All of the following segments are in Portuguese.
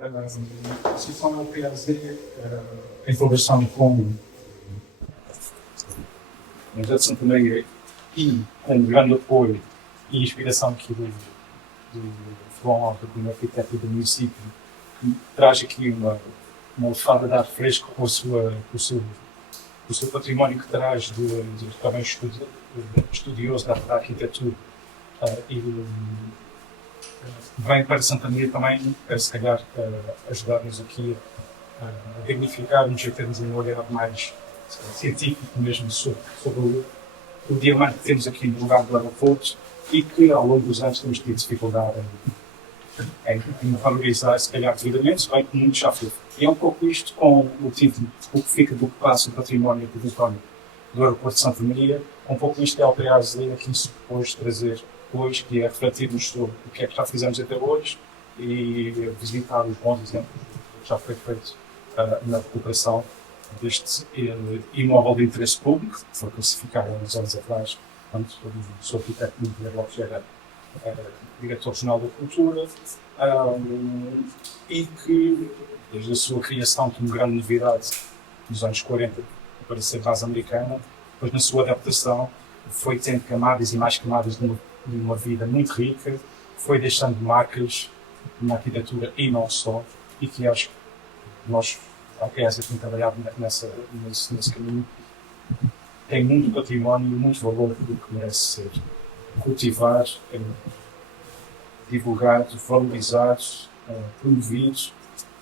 A Associação Europeia em colaboração com a Universidade de Santa Maria e com um grande apoio e inspiração aqui do João Alta, como arquiteto do município, traz aqui uma lefada de ar fresco com o seu património que traz de também estudioso da arquitetura e vem para Santa Maria também, se calhar, ajudar-nos aqui a dignificarmos e a termos um olhar mais científico mesmo sobre o diamante que temos aqui no lugar do aeroporto e que ao longo dos anos temos tido dificuldade em valorizar, se calhar, devidamente, bem que muito já foi. E é um pouco isto com o título, o que fica do que passa o património arquitetónico do aeroporto de Santa Maria, um pouco isto é o PAZ aqui se propôs trazer hoje, que é refletir-nos sobre o que é que já fizemos até hoje e visitar os bons exemplos que já foi feito na recuperação deste imóvel de interesse público, que foi classificado há uns anos atrás, quando o Sr. Arquiteto Miguel Lopes era Diretor Regional da Cultura, e que, desde a sua criação, como grande novidade nos anos 40, para ser base americana, depois na sua adaptação foi tendo camadas e mais camadas de uma vida muito rica, foi deixando marcas na arquitetura e não só, e que acho que nós, a APS, tem trabalhado nesse caminho, tem muito património e muito valor do que merece ser cultivado, divulgado, valorizado, promovido,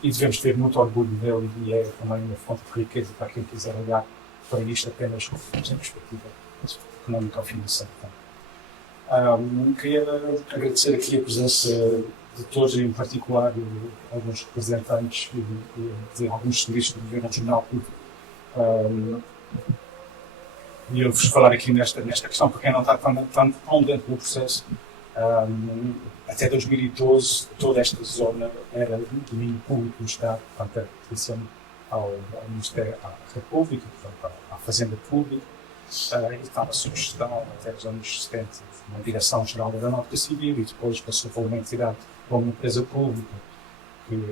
e devemos ter muito orgulho dele e é também uma fonte de riqueza para quem quiser olhar para isto apenas com perspectiva económica ou financeira. Queria agradecer aqui a presença de todos, em particular alguns representantes de alguns serviços do Governo Regional, e eu vos falar aqui nesta questão, porque quem não está tão dentro do processo. Até 2012, toda esta zona era de domínio público do Estado, portanto, pertencendo ao Ministério, à República, portanto, à Fazenda Pública, e estava sob gestão até os anos 70, na Direção-Geral da Aeronáutica Civil, e depois passou para uma entidade, para uma empresa pública, que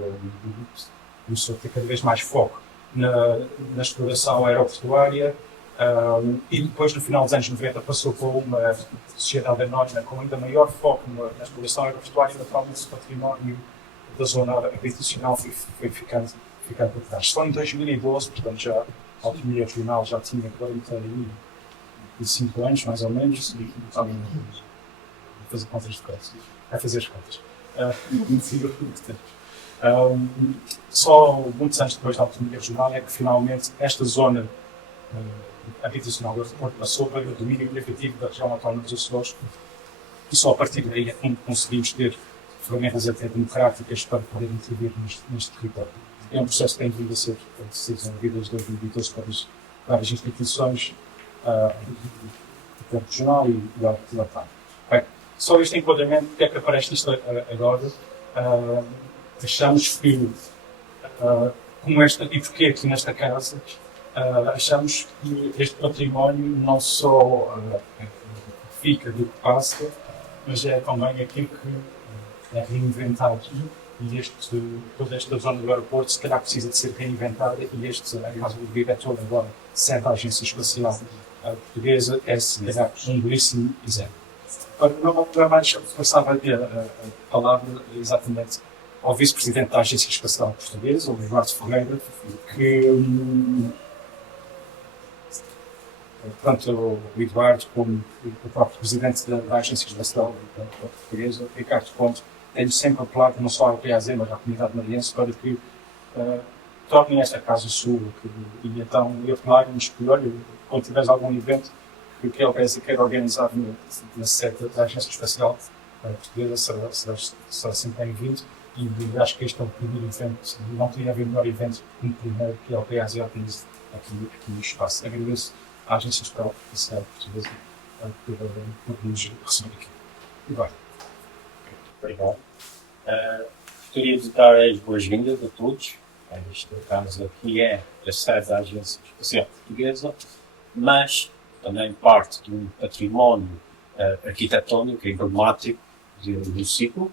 começou a ter cada vez mais foco na exploração aeroportuária. E depois, no final dos anos 90, passou para uma sociedade anónima com ainda maior foco na exploração aeroportuária, e naturalmente o património da zona habitacional foi ficando para trás. Só em 2012, portanto já a autonomia regional já tinha 45 anos, mais ou menos, e estava a fazer contas de contas. A fazer as contas. Só muitos anos depois da autonomia regional é que finalmente esta zona habitacional do aeroporto passou para o domínio efetivo da região autónoma dos Açores, e só a partir daí é que conseguimos ter ferramentas até democráticas para poder intervir neste território. É um processo que tem vindo a ser desenvolvido desde 2012 para várias instituições do governo regional e da local. Bem, só este enquadramento, porque é que aparece isto agora? Achamos que, como esta, e porquê aqui nesta casa, achamos que este património não só fica do que passa, mas é também aquilo que é reinventado. E toda esta zona do aeroporto, se calhar, precisa de ser reinventada, e aliás, o diretor agora sede da Agência Espacial Portuguesa é, se calhar, um belíssimo exemplo. Não mais passava a palavra exatamente ao vice-presidente da Agência Espacial Portuguesa, o Eduardo Ferreira, que tanto o Eduardo como o próprio presidente da Agência Espacial Portuguesa, o Ricardo Ponte, tem sempre apelado não só ao PAZ, mas à comunidade mariense, para que tornem esta casa sua. E então apelarem-nos que, olha, quando tiveres algum evento que a PAZ quer organizar na sede da Agência Espacial Portuguesa, será sempre bem-vindo. E acho que este é o primeiro evento, não podia haver melhor evento como o primeiro que a PAZ organiza aqui no espaço. Agradeço à Agência Espacial Portuguesa por nos receber aqui. Eduardo. Obrigado. Gostaria de dar as boas-vindas a todos. Esta casa aqui é a sede da Agência Espacial Portuguesa, mas também parte de um património arquitetónico emblemático do ciclo.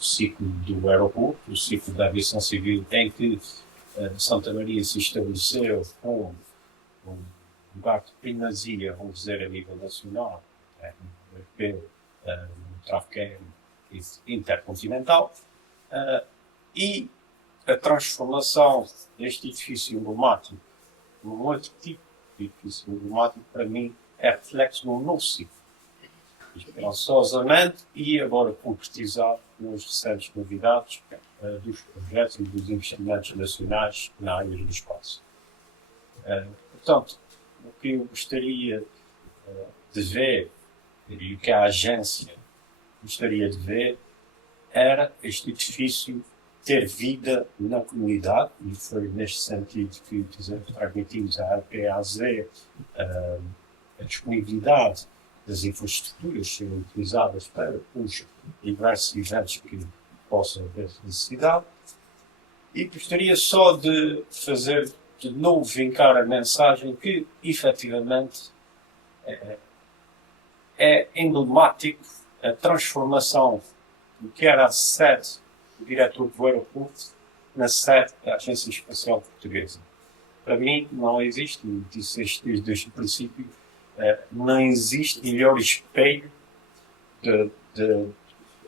o ciclo do aeroporto, o ciclo da aviação civil, em que Santa Maria se estabeleceu como um lugar de primazia, vamos dizer, a nível nacional, pelo tráfego aéreo intercontinental, e a transformação deste edifício emblemático num outro tipo de edifício emblemático, para mim, é reflexo de um novo ciclo. Esperançosamente, e agora concretizado nos recentes novidades dos projetos e dos investimentos nacionais na área do espaço. Portanto, o que eu gostaria de ver, e o que a agência gostaria de ver, era este edifício ter vida na comunidade, e foi neste sentido que transmitimos à RPAZ a disponibilidade das infraestruturas serem utilizadas para os diversos eventos que possam haver necessidade. E gostaria só de fazer de novo vincar a mensagem que, efetivamente, é emblemático a transformação do que era a sede do diretor do aeroporto na sede da Agência Espacial Portuguesa. Para mim, não existe, e disse isto desde o princípio, não existe melhor espelho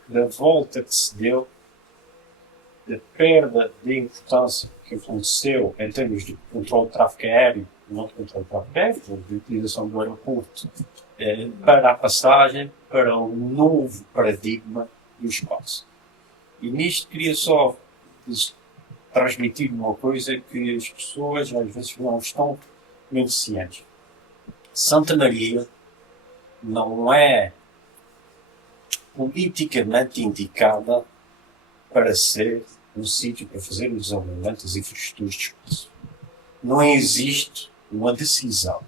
da volta que se deu, da perda de importância que aconteceu em termos de controle de tráfego aéreo, não de controle de tráfego aéreo, mas de utilização do aeroporto, para a passagem para um novo paradigma do espaço. E nisto queria só transmitir uma coisa que as pessoas às vezes não estão muito cientes. Santa Maria não é politicamente indicada para ser um sítio para fazer o desenvolvimento das infraestruturas de espaço. Não existe uma decisão.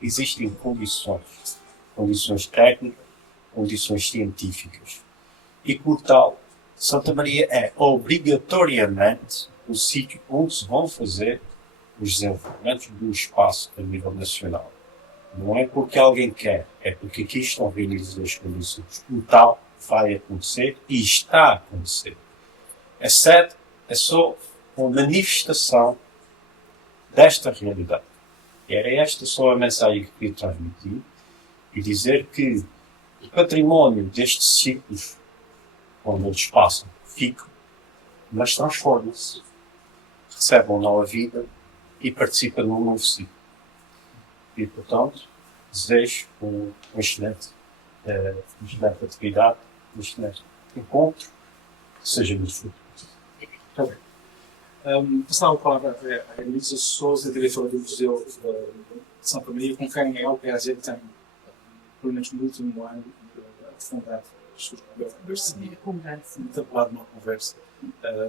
Existem condições técnicas, condições científicas. E, por tal, Santa Maria é obrigatoriamente o sítio onde se vão fazer os desenvolvimentos do espaço a nível nacional. Não é porque alguém quer, é porque aqui estão reunidas as condições. O tal vai acontecer e está a acontecer. A sede é só uma manifestação desta realidade. E era esta só a mensagem que queria transmitir e dizer que o património destes ciclos, quando eles passam, ficam, mas transforma-se, recebe uma nova vida e participa num novo ciclo. E, portanto, desejo um excelente atividade, um excelente encontro, que seja muito frutífero. Está bem. Passava a palavra a Elisa Souza, diretora do Museu de Santa Maria, com quem a LPAZ tem, pelo menos no último ano, fundado as suas conversas. Entablado uma conversa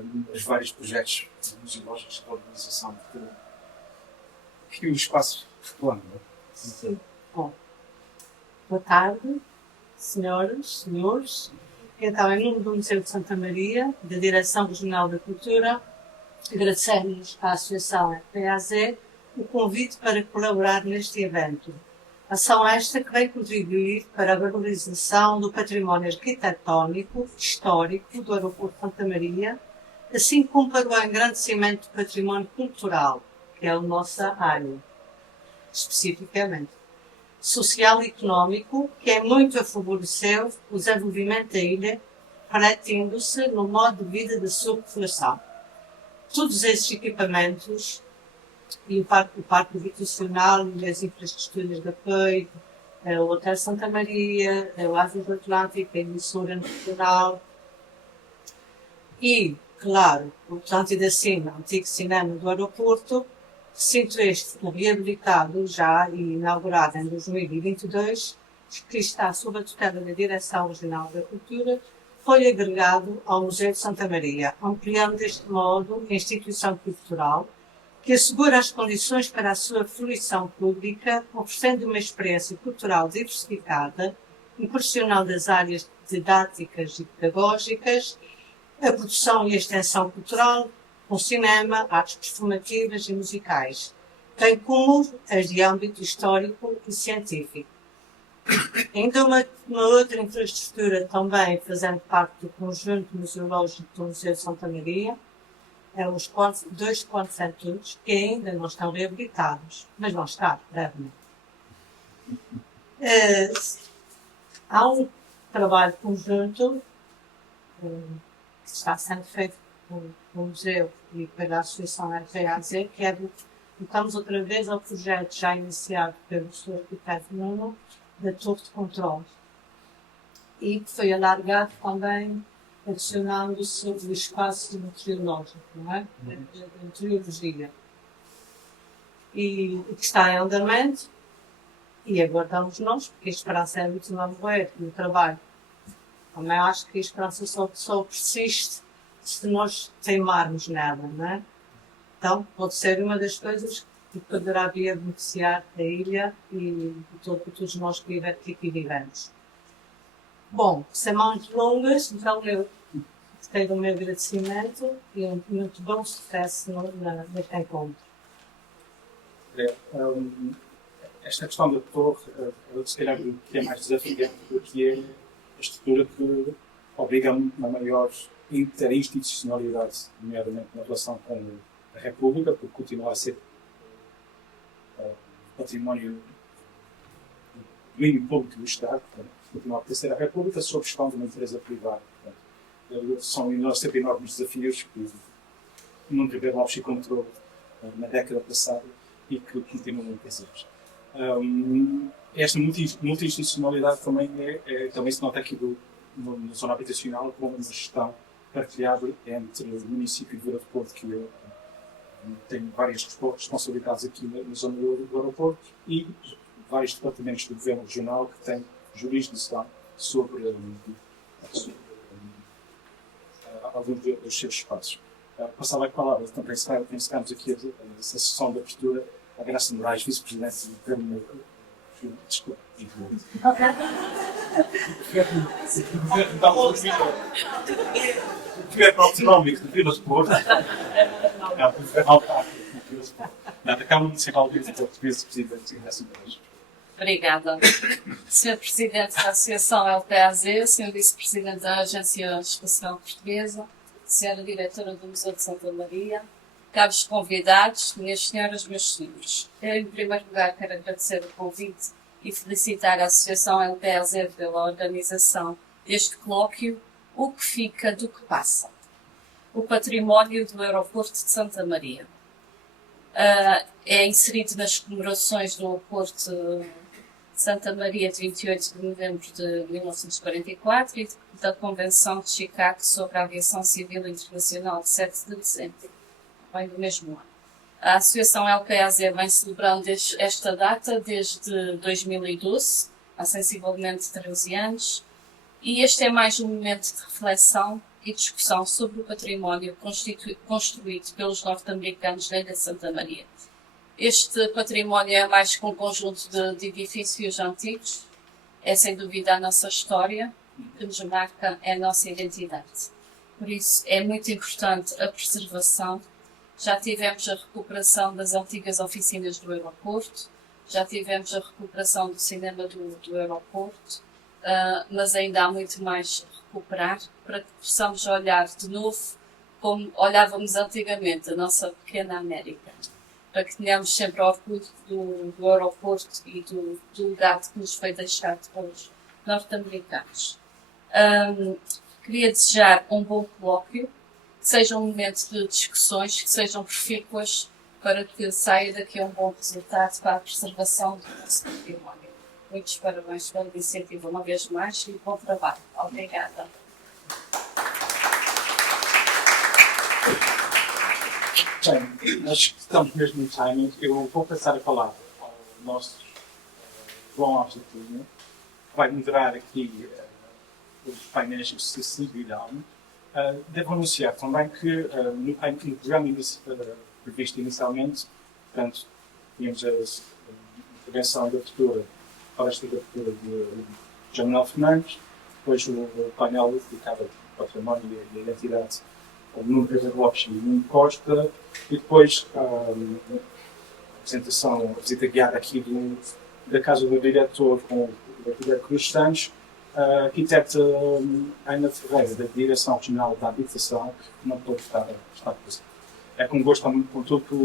nos vários projetos museológicos da organização que o espaço plano. Sim. Bom, boa tarde, senhoras, senhores. Então, em nome do Museu de Santa Maria, da Direção Regional da Cultura, agradecemos à Associação RPAZ o convite para colaborar neste evento. Ação esta que vem contribuir para a valorização do património arquitetónico, histórico do aeroporto de Santa Maria, assim como para o engrandecimento do património cultural, que é a nossa área, especificamente. Social e económico, que é muito a favorecer o desenvolvimento da ilha, refletindo-se no modo de vida da sua população. Todos esses equipamentos, e o parque habitacional e as infraestruturas de apoio, o Hotel Santa Maria, o Asas do Atlântico, a emissora nacional e, claro, o Atlântida da Cine, antigo cinema do aeroporto, recinto este reabilitado já e inaugurado em 2022, que está sob a tutela da Direção Regional da Cultura, foi agregado ao Museu de Santa Maria, ampliando deste modo a instituição cultural que assegura as condições para a sua fruição pública, oferecendo uma experiência cultural diversificada, impressionando as áreas didáticas e pedagógicas, a produção e a extensão cultural, com cinema, artes performativas e musicais, bem como as de âmbito histórico e científico. Ainda uma outra infraestrutura também fazendo parte do conjunto museológico do Museu de Santa Maria é os dois concertos que ainda não estão reabilitados, mas vão estar brevemente. Há um trabalho conjunto que está sendo feito pelo Museu e pela Associação RTAZ, que é estamos outra vez ao projeto já iniciado pelo Sr. Arquiteto Nuno, da Torre de Controle, e que foi alargado também, adicionando-se o espaço meteorológico, não é? De meteorologia. E que está em andamento, e aguardamos nós, porque a esperança é muito não morrer no trabalho. Também acho que a esperança só persiste se nós teimarmos nela, não é? Então, pode ser uma das coisas que poderá vir a beneficiar a ilha e todos nós que aqui vivemos. Bom, sem mãos longas, então eu tenho o meu agradecimento e um muito bom sucesso neste encontro. Esta questão da torre, se calhar, que é mais desafiante, porque é a estrutura que obriga a uma maior interinstitucionalidade, nomeadamente na relação com a República, porque continua a ser património do domínio público do Estado, portanto, continua a pertencer à República sob gestão de uma empresa privada. Portanto, são sempre enormes desafios que nunca deram ao encontrou na década passada e que continuam presentes. Esta multi-institucionalidade também se nota aqui na zona habitacional com uma gestão partilhada entre o município de Vila do Porto, que tem várias responsabilidades aqui na zona do aeroporto, e vários departamentos do governo regional que têm jurisdição sobre alguns dos seus espaços. Passava a palavra, também encerramos aqui a sessão de abertura a Graça Moraes, vice-presidente do governo. Desculpa. O governo autonómico de Vila do Porto. Da Câmara Municipal de Vila do Porto, vice-presidente da Graça Moraes. Obrigada. Sr. Presidente da Associação LPAZ, Sr. Vice-Presidente da Agência Espacial Portuguesa, Sra. Diretora do Museu de Santa Maria, caros convidados, minhas senhoras, meus senhores. Eu, em primeiro lugar, quero agradecer o convite e felicitar a Associação LPAZ pela organização deste colóquio, O que Fica do que Passa. O património do Aeroporto de Santa Maria. É inserido nas comemorações do Aeroporto de Santa Maria de 28 de novembro de 1944 e da Convenção de Chicago sobre a Aviação Civil Internacional de 7 de dezembro, bem do mesmo ano. A Associação LPAZ vem celebrando esta data desde 2012, há sensivelmente 13 anos, e este é mais um momento de reflexão e discussão sobre o património construído pelos norte-americanos na Ilha de Santa Maria. Este património é mais que um conjunto de edifícios antigos, é sem dúvida a nossa história, que nos marca é a nossa identidade. Por isso é muito importante a preservação. Já tivemos a recuperação das antigas oficinas do aeroporto, já tivemos a recuperação do cinema do aeroporto, mas ainda há muito mais a recuperar para que possamos olhar de novo como olhávamos antigamente a nossa pequena América, para que tenhamos sempre orgulho do aeroporto e do legado que nos foi deixado pelos norte-americanos. Queria desejar um bom colóquio, que seja um momento de discussões, que sejam profícuas para que saia daqui um bom resultado para a preservação do nosso património. Muitos parabéns pela iniciativa uma vez mais e bom trabalho. Obrigada. Bem, acho que estamos mesmo no timing. Eu vou passar a palavra ao nosso João Alves da Cunha, que vai moderar aqui os painéis de seguirão. Devo anunciar também que no programa previsto inicialmente, portanto, tínhamos a intervenção da abertura, palestra da abertura de João Manuel Fernandes, depois o painel dedicado ao património e à identidade o Nuno Pedro Lopes e o Nuno Costa, e depois a apresentação, a visita guiada aqui da Casa do Diretor com o arquiteto Cruz Santos, arquiteto Ana Ferreira, da Direção Regional da Habitação, que não pôde estar presente. É com gosto, contudo, por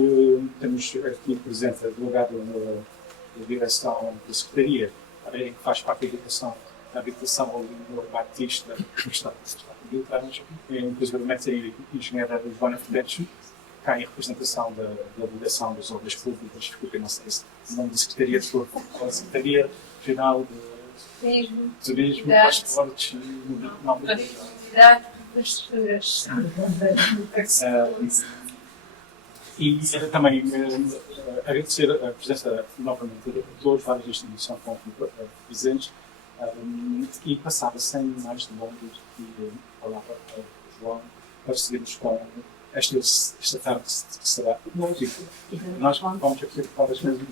termos aqui presente a delegada da Direção da Secretaria, que faz parte da habitação ali no Batista, que está comigo, inclusive a engenheira Joana Fedete, cá em representação da Delegação das Obras Públicas, porque não sei se o nome da Secretaria de Turismo, a Secretaria Regional de Turismo, Transportes e Mobilidade das pessoas. E também agradecer a presença novamente de todos, várias instituições com presentes, e passava sem mais delongas e palavra ao João para seguirmos com esta tarde que será música. Nós vamos aqui para as mesmas.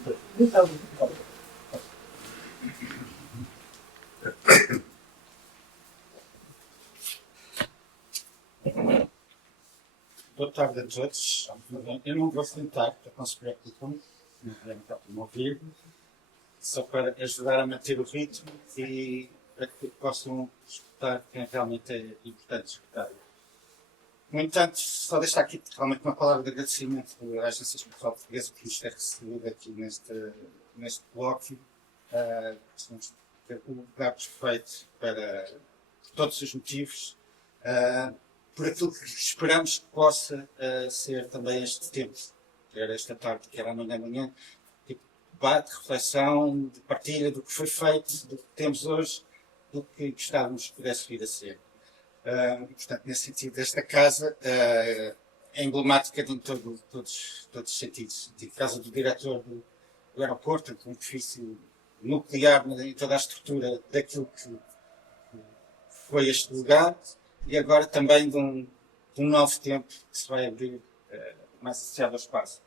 Boa tarde a todos. Eu não vou tentar, para não se preocupem, não devem estar a ouvir, só para ajudar a manter o ritmo e para que possam escutar quem realmente é importante escutar. No entanto, só deixar aqui realmente uma palavra de agradecimento à Agência Espacial Portuguesa por nos ter recebido aqui neste bloco. Estamos a ter o lugar perfeito para todos os motivos. Por aquilo que esperamos que possa ser também este tempo, quer esta tarde, quer amanhã de manhã, tipo de debate, reflexão, de partilha do que foi feito, do que temos hoje, do que gostávamos que pudesse vir a ser. E, portanto, nesse sentido, esta casa é emblemática em todos os sentidos. Tive casa do diretor do aeroporto, um edifício nuclear em toda a estrutura daquilo que foi este lugar, e agora também de um novo tempo que se vai abrir mais associado ao espaço.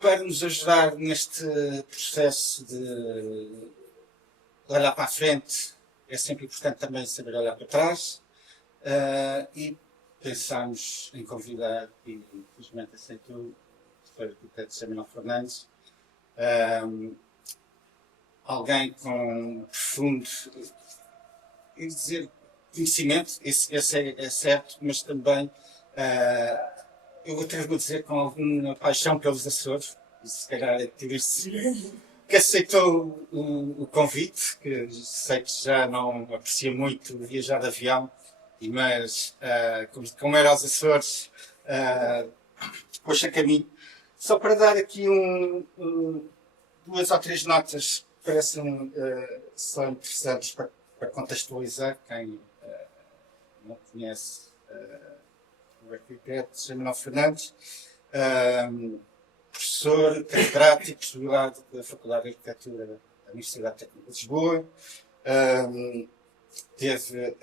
Para nos ajudar neste processo de olhar para a frente, é sempre importante também saber olhar para trás, e pensámos em convidar, e infelizmente aceitou, o Sr. Arquiteto Samuel Fernandes, alguém com profundo, e dizer, conhecimento, esse é certo, mas também, eu atrevo-me a dizer, com alguma paixão pelos Açores, e se calhar é por isso que aceitou o convite, que sei que já não aprecia muito viajar de avião, mas como era aos Açores, depois a caminho. Só para dar aqui duas ou três notas que parecem só interessantes para contextualizar quem não conhece o arquiteto Samuel Fernandes, professor catedrático, jubilado da Faculdade de Arquitetura da Universidade Técnica de Lisboa, teve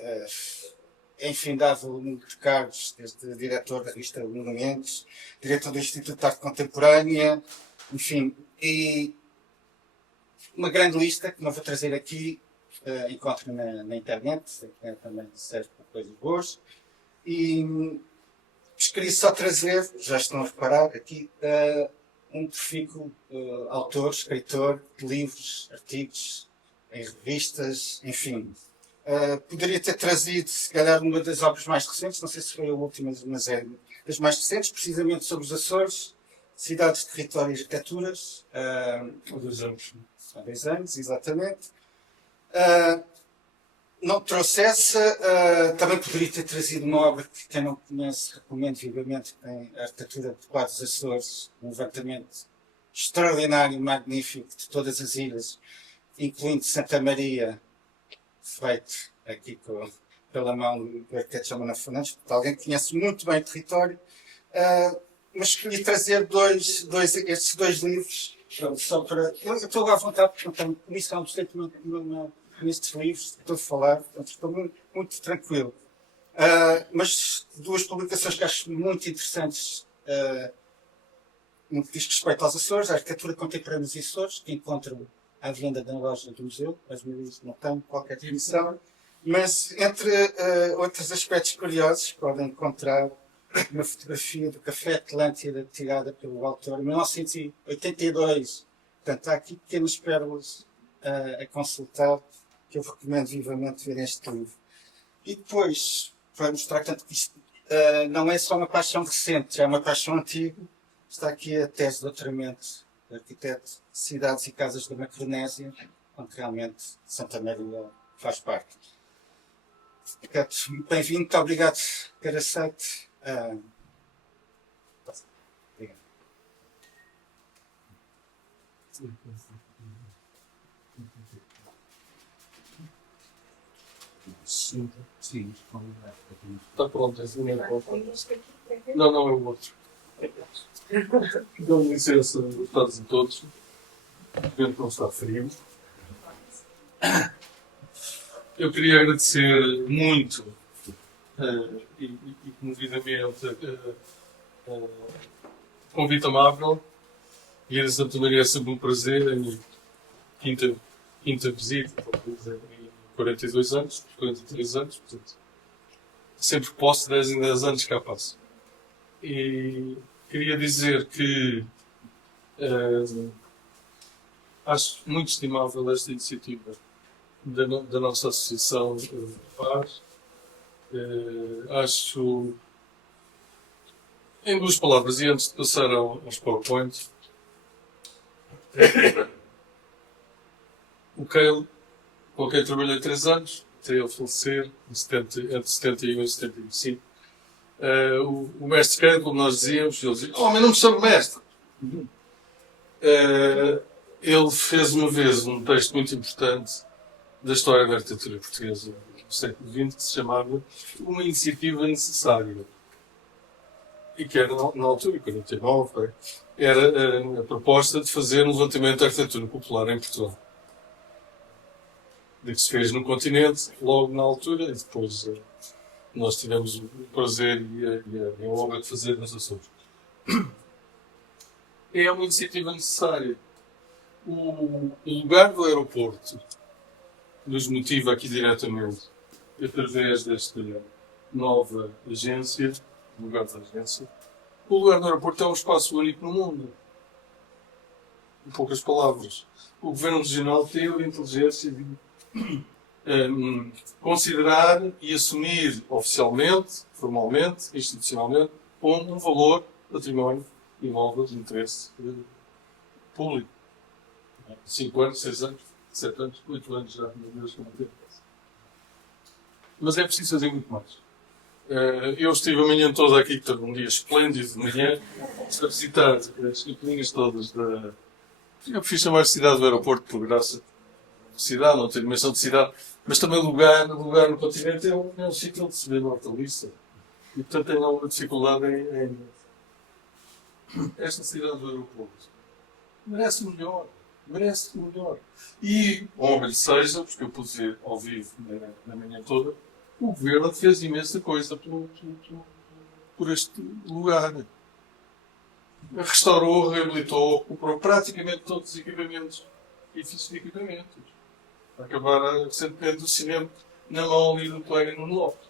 infindável número de cargos, desde diretor da revista Monumentos, diretor do Instituto de Arte Contemporânea, enfim, e uma grande lista que não vou trazer aqui, encontro na internet, também serve para coisas boas, e queria só trazer, já estão a reparar aqui, um profícuo autor, escritor de livros, artigos, em revistas, enfim. Poderia ter trazido, se calhar, uma das obras mais recentes, não sei se foi a última, mas é das mais recentes, precisamente sobre os Açores, cidades, territórios e arquiteturas. Há 2 anos. Há 2 anos, exatamente. Não trouxe essa, também poderia ter trazido uma obra que quem não conhece recomendo vivamente, que tem a arquitetura de quadros Açores, um levantamento extraordinário, magnífico de todas as ilhas, incluindo Santa Maria, feito aqui pela mão do arquiteto Samuel Fernandes, de alguém que conhece muito bem o território, mas escolhi trazer estes dois livros, só para... Eu estou à vontade, porque não tenho comissão absolutamente nestes livros, estou a falar, portanto estou muito tranquilo. Mas 2 publicações que acho muito interessantes no que diz respeito aos Açores, a arquitetura contemporânea dos Açores, que encontram à venda na loja do museu, mas não tenho qualquer definição, mas entre outros aspectos curiosos, podem encontrar uma fotografia do Café Atlântida tirada pelo autor em 1982. Portanto, há aqui pequenas pérolas a consultar, que eu recomendo vivamente ver este livro. E depois, para mostrar tanto que isto não é só uma paixão recente, já é uma paixão antiga, está aqui a tese de doutoramento de arquiteto de cidades e casas da Macronésia, onde realmente Santa Maria faz parte. Portanto, bem-vindo, muito obrigado por aceite. Obrigado. Sim. Está pronto, é assim mesmo. Não, não, é o outro. Dão licença, boa tarde a todos. Vendo que não está frio. Eu queria agradecer muito e comovidamente o convite amável. Ir a Santa Maria é sempre um prazer. É a minha quinta visita, talvez em 42 anos, 43 anos, portanto, sempre que posso, 10 em 10 anos cá passo. E queria dizer que acho muito estimável esta iniciativa da nossa Associação Paz. Acho, em duas palavras, e antes de passar aos PowerPoints, o Cale, com quem trabalhei 3 anos, até ele falecer, entre 71 e 75. O mestre Cale, como nós dizíamos, ele dizia: "Oh, mas não me chamo mestre." Ele fez uma vez um texto muito importante da história da arquitetura portuguesa do século XX, que se chamava Uma Iniciativa Necessária. E que era, na altura, em 49, era a proposta de fazer um levantamento da arquitetura popular em Portugal. De que se fez no continente, logo na altura, e depois nós tivemos o prazer e a honra de fazer nas Açores. É uma iniciativa necessária. O lugar do aeroporto nos motiva aqui diretamente, através desta nova agência, o lugar da agência. O lugar do aeroporto é um espaço único no mundo. Em poucas palavras. O Governo Regional teve a inteligência de considerar e assumir oficialmente, formalmente, institucionalmente, como um valor património imóvel de interesse público. 5 anos, 6 anos, 7 anos, 8 anos já, meu Deus, como tempo. Mas é preciso fazer muito mais. Eu estive a manhã toda aqui, um dia esplêndido de manhã, a visitar as capelinhas todas da... Eu prefiro chamar de cidade do aeroporto, por graça. Cidade, não tem dimensão de cidade, mas também lugar no continente é um sítio onde se vê na hortaliça. E, portanto, tem alguma dificuldade em... Esta cidade do aeroporto merece melhor. Merece melhor. E, honra lhe seja, porque eu pude ver ao vivo na manhã toda, o Governo fez imensa coisa por este lugar. Restaurou, reabilitou, comprou praticamente todos os equipamentos. Edifícios de equipamentos. Acabaram recentemente do cinema na mão ali do colega no Lopes.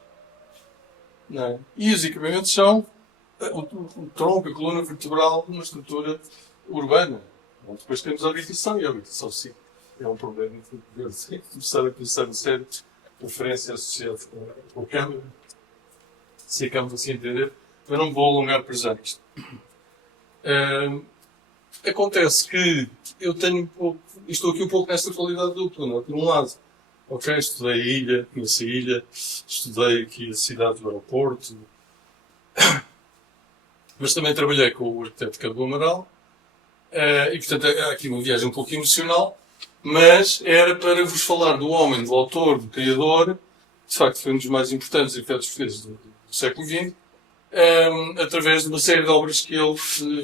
Não é? E os equipamentos são o tronco, a coluna vertebral de uma estrutura urbana. Bom, depois temos a habitação, e a habitação sim é um problema que o Governo tem que começar a pensar em sério, preferência associada com a Câmara, se a Câmara assim entender, mas não vou alongar para já isto. Acontece que eu tenho estou aqui um pouco nesta qualidade dupla, não é? Por um lado, ok, estudei a ilha, conheci a ilha, estudei aqui a cidade do aeroporto, mas também trabalhei com o arquiteto Cabo Amaral, e portanto é aqui uma viagem um pouco emocional, mas era para vos falar do homem, do autor, do criador, de facto foi um dos mais importantes arquitetos portugueses do século XX, através de uma série de obras que ele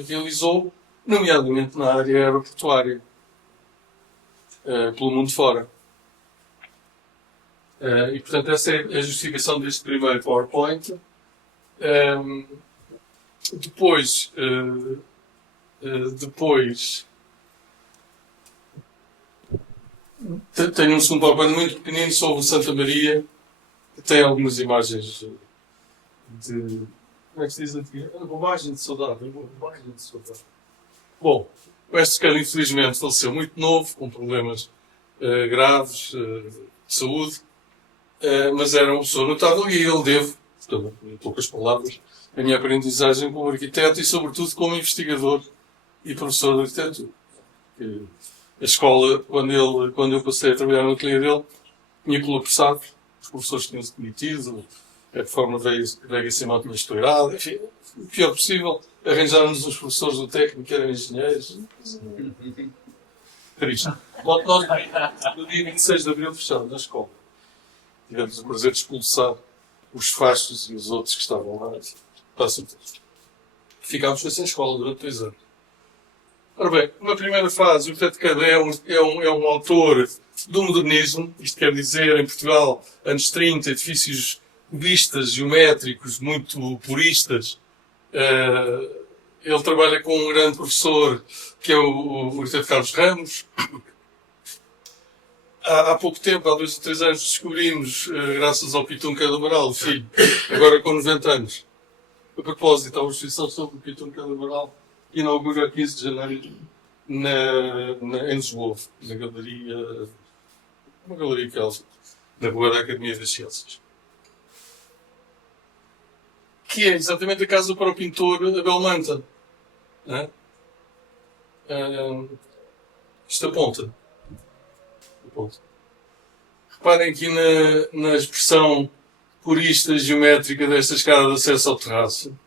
realizou, nomeadamente na área aeroportuária, pelo mundo fora. E portanto essa é a justificação deste primeiro PowerPoint. Depois tenho um segundo PowerPoint muito pequenino sobre Santa Maria, que tem algumas imagens de... Como é que se diz antigamente? Bobagem de saudade. Bobagem de saudade. Bom, o mestre Cale infelizmente faleceu muito novo, com problemas graves de saúde, mas era uma pessoa notável e ele devo, portanto, em poucas palavras, a minha aprendizagem como arquiteto e, sobretudo, como investigador e professor de arquitetura. A escola, quando eu passei a trabalhar no ateliê dele, tinha colapsado, os professores tinham-se demitido, a reforma veio a ser mal tinha estourado, enfim, o pior possível. Arranjaram-nos os professores do técnico, que eram engenheiros. Triste. Logo nós, no dia 26 de abril, fechámos a escola. Tivemos o prazer de expulsar os fachos e os outros que estavam lá. Ficámos sem escola durante 2 anos. Ora bem, na primeira fase, o arquiteto Cadê é um autor do modernismo, isto quer dizer, em Portugal, anos 30, edifícios cubistas, geométricos, muito puristas. Ele trabalha com um grande professor, que é o arquiteto Carlos Ramos. Há pouco tempo, há 2 ou 3 anos, descobrimos, graças ao Pitum Cada Amaral, filho, agora com 90 anos. A propósito, há uma exposição sobre o Pitum Cada Amaral, que inaugura a 15 de janeiro em Lisboa, uma galeria que há na rua da Academia das Ciências. Que é exatamente a casa para o pintor Abel Manta. Isto aponta. Reparem aqui na expressão purista geométrica desta escada de acesso ao terraço.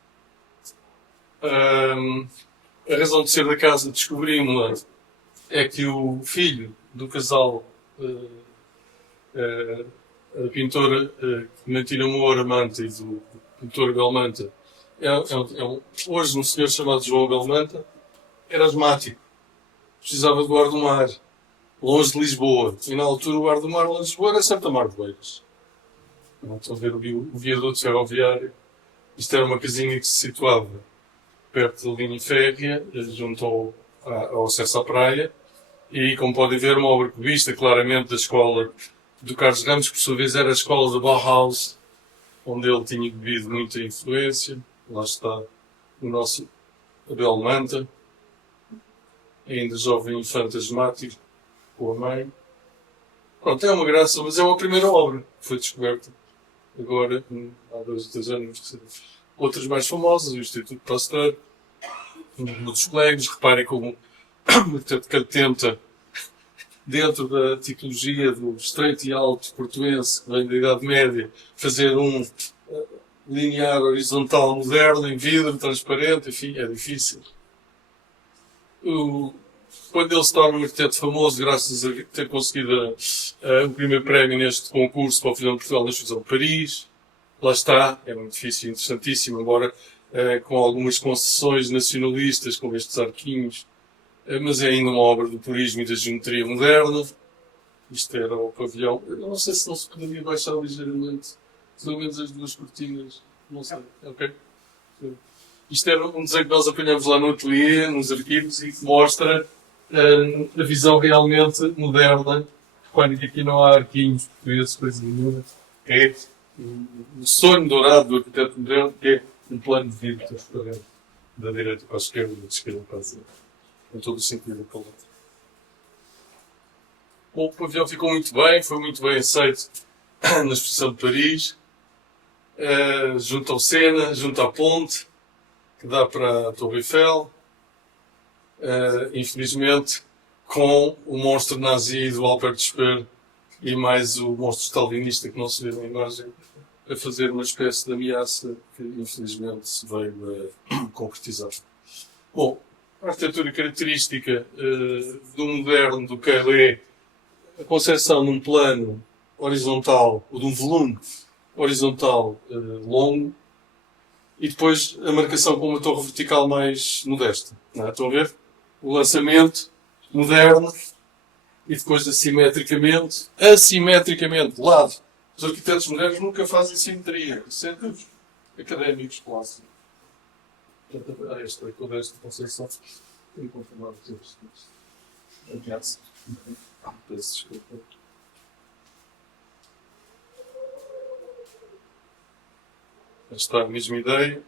A razão de ser da casa, descobrimos-la, é que o filho do casal, a pintora Clementina Moura Manta e do pintor Belmanta, hoje um senhor chamado João Belmanta, era asmático, precisava do ar do mar, longe de Lisboa, e na altura o ar do mar longe de Lisboa era Santa Mar de Beiras. Estão a ver o viaduto ferroviário. Isto era uma casinha que se situava perto da linha férrea, junto ao acesso à praia, e como podem ver, uma obra cubista, claramente da escola do Carlos Ramos, que por sua vez era a escola da Bauhaus, onde ele tinha bebido muita influência. Lá está o nosso Abel Manta, ainda jovem infante asmático, com a mãe. Pronto, é uma graça, mas é uma primeira obra que foi descoberta agora, há 2 ou 3 anos. Outras mais famosas, o Instituto Pasteur, um dos colegas. Reparem como o arquiteto tenta, dentro da tipologia do estreito e alto portuense, que vem da Idade Média, fazer um linear horizontal moderno, em vidro, transparente, enfim, é difícil. Quando ele se torna um arquiteto famoso, graças a ter conseguido o primeiro prémio neste concurso para o Filhão de Portugal na Exposição de Paris, lá está, é um edifício interessantíssimo, embora com algumas concessões nacionalistas, com estes arquinhos, mas é ainda uma obra do purismo e da geometria moderna. Isto era o pavilhão. Eu não sei se não se poderia baixar ligeiramente, pelo menos as 2 cortinas, não sei, ok? Isto era um desenho que nós apanhamos lá no ateliê, nos arquivos, e que mostra a visão realmente moderna. Reparem que aqui não há arquinhos portugueses, coisa nenhuma. É o sonho dourado do arquiteto moderno, que é um plano de vidro transparente, da direita para a esquerda e da esquerda para a direita, em todo o sentido da palavra. Bom, o pavilhão ficou muito bem, foi muito bem aceito na exposição de Paris, junto ao Sena, junto à ponte, que dá para a Torre Eiffel. Infelizmente, com o monstro nazi do Albert Speer e mais o monstro stalinista, que não se vê na imagem, a fazer uma espécie de ameaça que infelizmente se veio a concretizar. Bom, a arquitetura característica do moderno, do Caillé, a concepção num plano horizontal, ou de um volume horizontal longo, e depois a marcação com uma torre vertical mais modesta. Não é? Estão a ver? O lançamento moderno e depois assimetricamente, de lado. Os arquitetos modernos nunca fazem simetria. Isso é dos académicos clássicos. Portanto, esta toda esta concepção tem que confirmar os teus. Ameaça. Peço desculpa. Está a mesma ideia,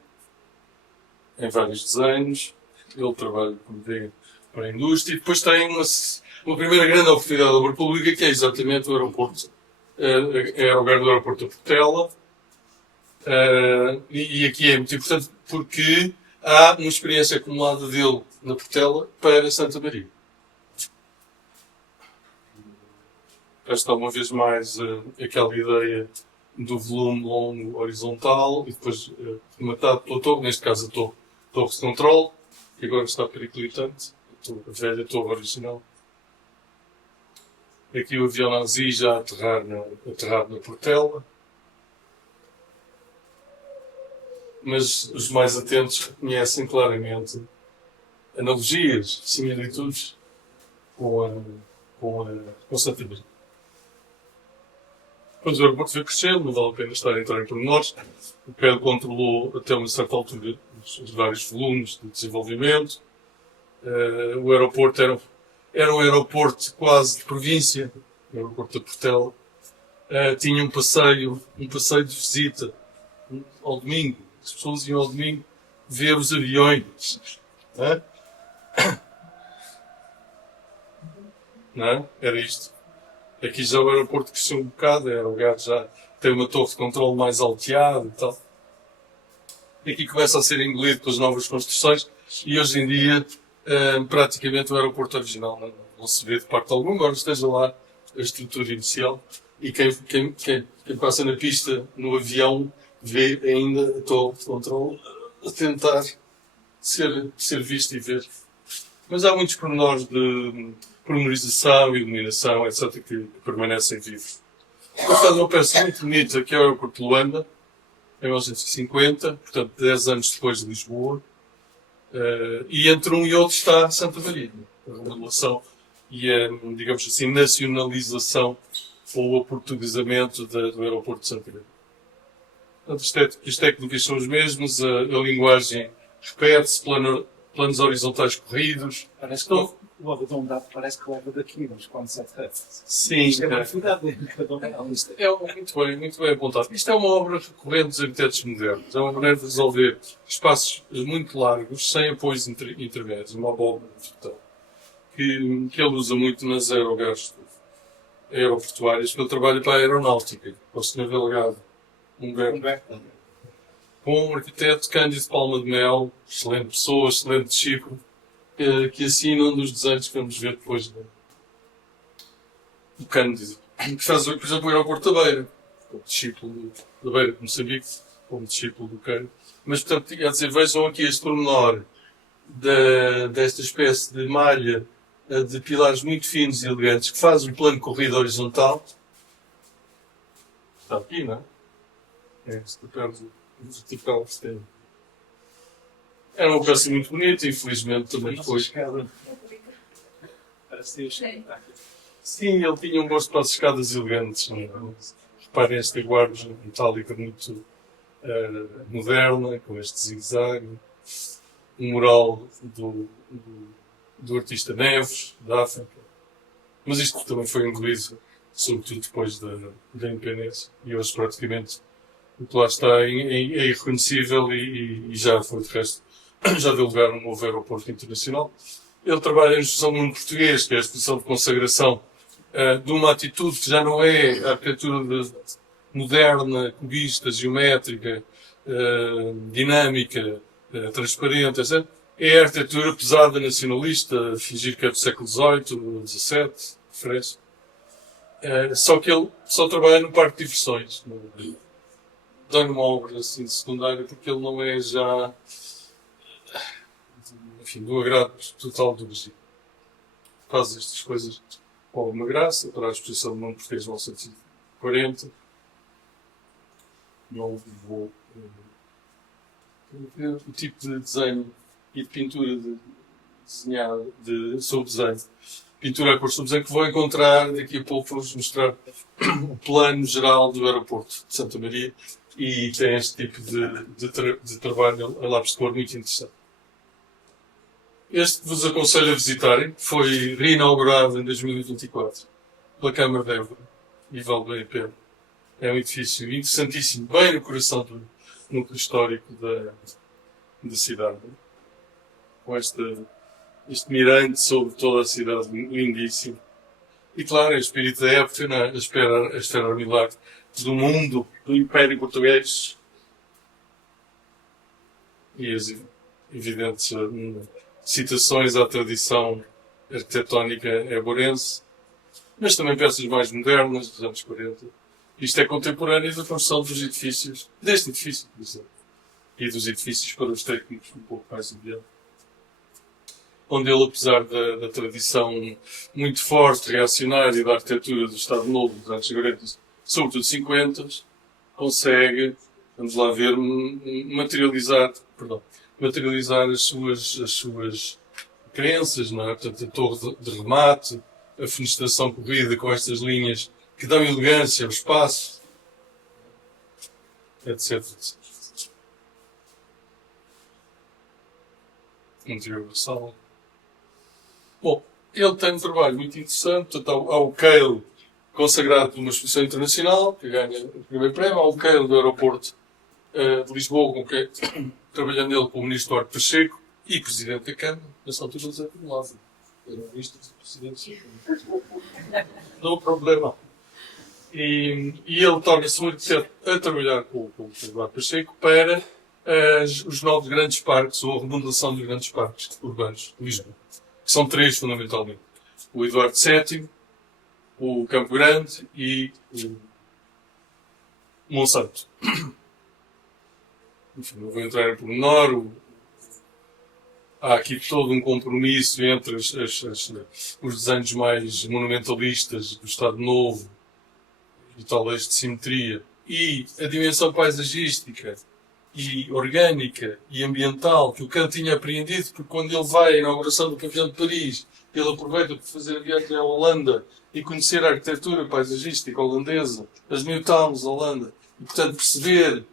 em vários desenhos. Ele trabalha, como veem, para a indústria. E depois tem uma primeira grande oportunidade de obra pública, que é exatamente o aeroporto. É o lugar do aeroporto de Portela. E aqui é muito importante porque há uma experiência acumulada dele na Portela para Santa Maria. Esta uma vez mais aquela ideia do volume longo horizontal e depois rematado pela torre, neste caso a torre de controle, que agora está periclitante, a velha torre original. Aqui o avião nazi já aterrado na Portela. Mas os mais atentos reconhecem claramente analogias, similitudes com Santa Maria. Depois o aeroporto veio crescendo, não vale a pena estar a entrar em pormenores. O PED controlou até uma certa altura os vários volumes de desenvolvimento. O aeroporto era um aeroporto quase de província, o aeroporto da Portela. Tinha um passeio de visita ao domingo. As pessoas iam ao domingo ver os aviões. Não? Era isto. Aqui já o aeroporto cresceu um bocado, era o lugar já tem uma torre de controle mais alteada e tal. E aqui começa a ser engolido pelas novas construções e hoje em dia praticamente o aeroporto original não se vê de parte alguma, embora esteja lá a estrutura inicial e quem passa na pista no avião vê ainda a torre de controle a tentar ser visto e ver. Mas há muitos pormenores de pormenorização, iluminação, etc., que permanecem vivos. Depois faz uma peça muito bonita, que é o aeroporto de Luanda, em 1950, portanto 10 anos depois de Lisboa, e entre um e outro está Santa Maria, a remodelação e a, digamos assim, nacionalização ou o aportuguesamento do aeroporto de Santa Maria. Portanto, as técnicas são as mesmas, a linguagem repete-se, planos horizontais corridos. Parece que o arredondado parece que leva daqui, mas quando se atreve. Sim, Isto é uma atividade de cada um. muito bem apontado. Isto é uma obra recorrente dos arquitetos modernos. É uma maneira de resolver espaços muito largos, sem apoios intermédios. Uma abóbora total. Que ele usa muito nas aeroportuárias, que ele trabalha para a aeronáutica, para o Sr. Delegado Humberto. Com o arquiteto Cândido Palma de Mel, excelente pessoa, excelente discípulo, que assina um dos desenhos que vamos ver depois do Cândido. Que faz, por exemplo, o aeroporto da Beira, como discípulo da Beira de Moçambique, como discípulo do Cândido. Mas, portanto, quer dizer, vejam aqui este pormenor desta espécie de malha de pilares muito finos e elegantes que faz um plano corrido horizontal. Está aqui, não é? É esta perto vertical que se tem. Era uma peça muito bonita, infelizmente também foi. Sim, ele tinha um gosto para as escadas elegantes. Não é? Reparem esta guarda metálica muito moderna, com este zigue-zague. Um mural do artista Neves, da África. Mas isto também foi engolido, sobretudo depois da independência. E hoje praticamente o que lá está é irreconhecível e já foi de resto, já deu lugar a um novo aeroporto internacional. Ele trabalha na Exposição do Mundo Português, que é a exposição de consagração de uma atitude que já não é a arquitetura moderna, cubista, geométrica, dinâmica, transparente, etc. É a arquitetura pesada, nacionalista, fingir que é do século XVIII, XVII, fresco. Só que ele só trabalha no parque de diversões. Dá-lhe uma obra assim secundária, porque ele não é já, enfim, do agrado total do regime. Faz estas coisas com alguma graça, para a exposição do mundo português de 1940. Não vou ver o tipo de desenho e de pintura desenhada sobre desenho. Pintura a cor sobre desenho que vou encontrar daqui a pouco, vou-vos mostrar o plano geral do aeroporto de Santa Maria. E tem este tipo de trabalho a lápis de cor muito interessante. Este que vos aconselho a visitarem foi reinaugurado em 2024 pela Câmara de Évora e vale bem a pena. É um edifício interessantíssimo, bem no coração do núcleo histórico da cidade. Com esta este mirante sobre toda a cidade, lindíssimo. E claro, o espírito da época, não é? A esfera armilar do mundo, do Império Português. E as evidentes citações à tradição arquitetónica éborense, mas também peças mais modernas, dos anos 40. Isto é contemporâneo da construção dos edifícios, deste edifício, por exemplo, e dos edifícios para os técnicos um pouco mais adiante. Onde ele, apesar da tradição muito forte, reacionária da arquitetura do Estado Novo dos anos 40, sobretudo 50, consegue, vamos lá ver, materializar as suas crenças, não é? Portanto, a torre de remate, a fenestração corrida com estas linhas que dão elegância ao espaço, etc. etc. Interior da sala. Bom, ele tem um trabalho muito interessante. Portanto, há o Cale, consagrado por uma exposição internacional, que ganha o primeiro prémio. Há o Cale do aeroporto de Lisboa, com que trabalhando ele com o ministro Duarte Pacheco e presidente da Câmara. Nessa altura eles eram do lado. Eram ministros e presidentes. Não há problema. E ele torna-se muito certo a trabalhar com o Duarte Pacheco para os novos grandes parques, ou a remodelação dos grandes parques urbanos de Lisboa. Que são três, fundamentalmente. O Eduardo VII, o Campo Grande e o Monsanto. Enfim, não vou entrar em pormenor. Há aqui todo um compromisso entre os desenhos mais monumentalistas do Estado Novo e tal eixo de simetria e a dimensão paisagística e orgânica e ambiental que o Kant tinha apreendido, porque quando ele vai à inauguração do Pavilhão de Paris, ele aproveita para fazer a viagem à Holanda e conhecer a arquitetura paisagística holandesa, as New Towns da Holanda, e portanto perceber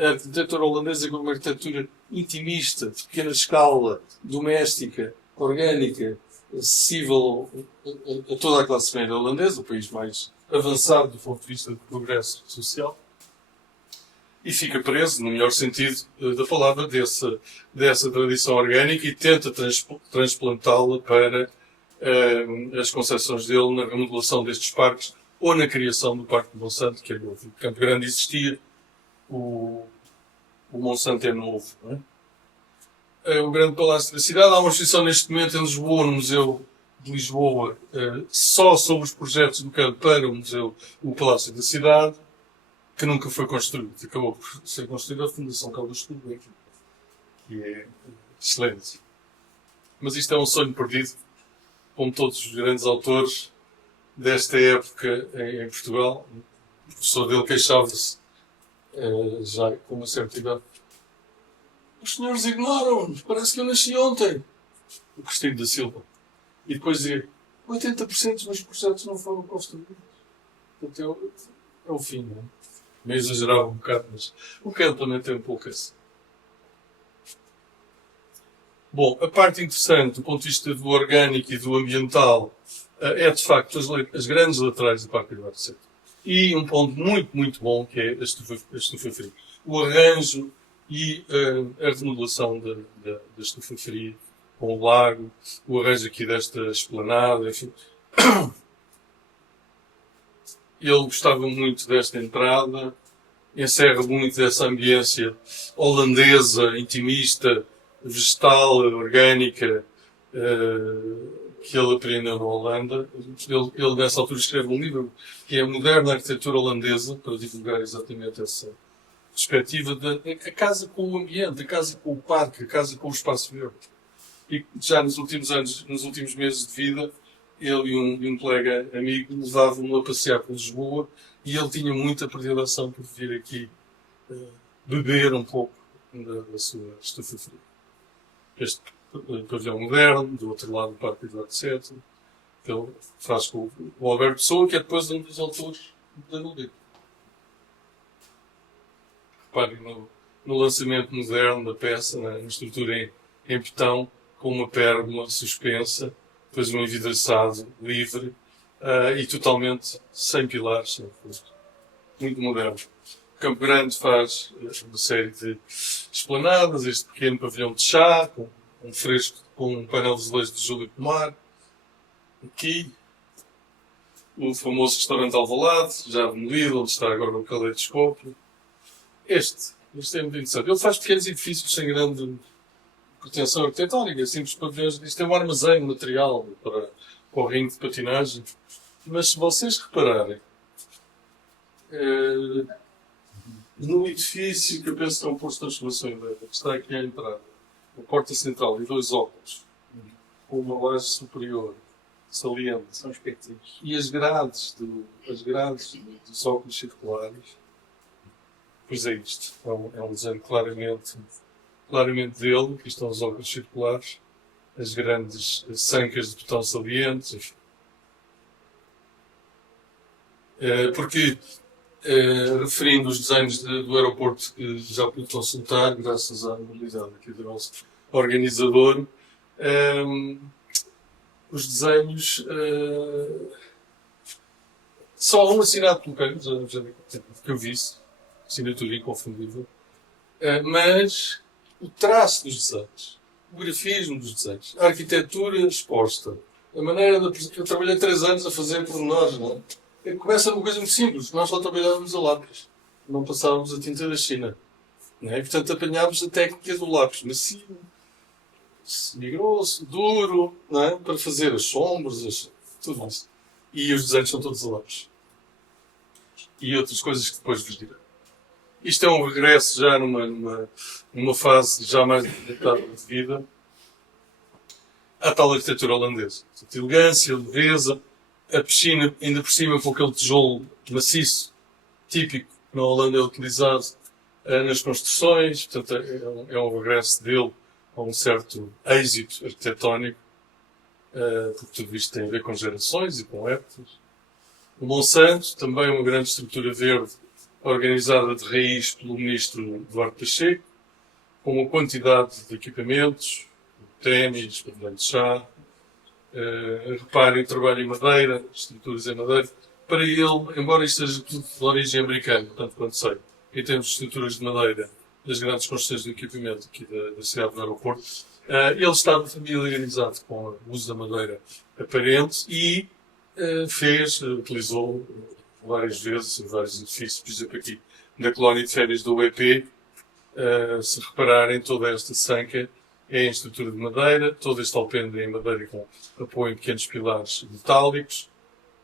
a arquitetura holandesa como uma arquitetura intimista, de pequena escala, doméstica, orgânica, acessível a toda a classe média holandesa, o país mais avançado do ponto de vista do progresso social. E fica preso, no melhor sentido da palavra, dessa tradição orgânica e tenta transplantá-la para as concepções dele na remodelação destes parques ou na criação do Parque de Monsanto, que é novo. O Campo Grande existia, o Monsanto é novo. Não é? O Grande Palácio da Cidade, há uma exposição neste momento em Lisboa, no Museu de Lisboa, só sobre os projetos do Campo para o Museu, o Palácio da Cidade, que nunca foi construído. Acabou por ser construída a Fundação Caldas de Cultura, que é excelente. Mas isto é um sonho perdido, como todos os grandes autores desta época em Portugal. O professor dele queixava-se, já com uma certa idade. Os senhores ignoram-nos, parece que eu nasci ontem. O Cristina da Silva. E depois dizia, 80% dos meus projetos não foram construídos. Portanto, é o fim, não é? Meio exagerava um bocado, mas o Kant também tem um pouco assim. Bom, a parte interessante do ponto de vista do orgânico e do ambiental é, de facto, as grandes laterais do Parque Eduardo VII. E um ponto muito, muito bom, que é a estufa fria. O arranjo e a remodelação da estufa fria, com o lago, o arranjo aqui desta esplanada, enfim. Ele gostava muito desta entrada, encerra muito dessa ambiência holandesa, intimista, vegetal, orgânica, que ele aprendeu na Holanda. Ele, nessa altura, escreve um livro que é a Moderna Arquitetura Holandesa, para divulgar exatamente essa perspectiva da casa com o ambiente, a casa com o parque, a casa com o espaço verde. E já nos últimos anos, nos últimos meses de vida, ele e um colega amigo levavam-me a passear por Lisboa e ele tinha muita predileção por vir aqui beber um pouco da sua estufa fria. Este pavilhão moderno, do outro lado do Parque Eduardo VII, que ele faz com o Alberto Pessoa, que é depois um dos autores da Nudita. Reparem no lançamento moderno da peça, na estrutura em betão, com uma pérgola suspensa, depois um envidraçado livre e totalmente sem pilares, sem força. Muito moderno. O Campo Grande faz uma série de esplanadas, este pequeno pavilhão de chá, com um fresco com um painel de azulejos de Júlio Pomar. Aqui, o famoso restaurante Alvalade, já demolido, onde está agora o caleidoscópio. Este é muito interessante. Ele faz pequenos edifícios sem grande pretensão arquitetónica, simples pavilhões. Isto é um armazém de material para o ringue de patinagem. Mas se vocês repararem, no edifício que eu penso que é um posto de transformação elétrica, que está aqui à entrada, a porta central e 2 óculos, com uma laje superior, saliente. São respectivos. E as grades dos óculos circulares, pois é isto. É um desenho claramente dele. Aqui estão os óculos circulares, as grandes sancas de botão salientes, enfim. Porque, referindo os desenhos do aeroporto que já pude consultar, graças à mobilidade aqui do nosso organizador, os desenhos só há um assinado pelo Pedro, que eu visse, assinatura inconfundível, mas o traço dos desenhos, o grafismo dos desenhos, a arquitetura exposta, a maneira de... Eu trabalhei 3 anos a fazer pormenores, não é? Começa uma coisa muito simples, nós só trabalhávamos a lápis, não passávamos a tinta da China, não é? E, portanto, apanhámos a técnica do lápis macio, grosso, duro, não é? Para fazer as sombras, tudo isso. E os desenhos são todos a lápis. E outras coisas que depois vos direi. Isto é um regresso já numa fase já mais adiantada de vida à tal arquitetura holandesa. Portanto, elegância, leveza, a piscina, ainda por cima com aquele tijolo maciço, típico que na Holanda é utilizado nas construções. Portanto, é um regresso dele a um certo êxito arquitetónico, porque tudo isto tem a ver com gerações e com épocas. O Monsanto, também uma grande estrutura verde, organizada de raiz pelo ministro Duarte Pacheco, com uma quantidade de equipamentos, ténis, pavilhão de chá. Reparem, trabalho em madeira, estruturas em madeira. Para ele, embora isto seja tudo de origem americana, tanto quanto sei, em termos de estruturas de madeira, das grandes construções de equipamento aqui da cidade do aeroporto, ele estava familiarizado com o uso da madeira aparente e utilizou várias vezes em vários edifícios, por exemplo aqui na colónia de férias do UEP, se repararem toda esta sanca é em estrutura de madeira, todo este alpendre é em madeira com apoio em pequenos pilares metálicos,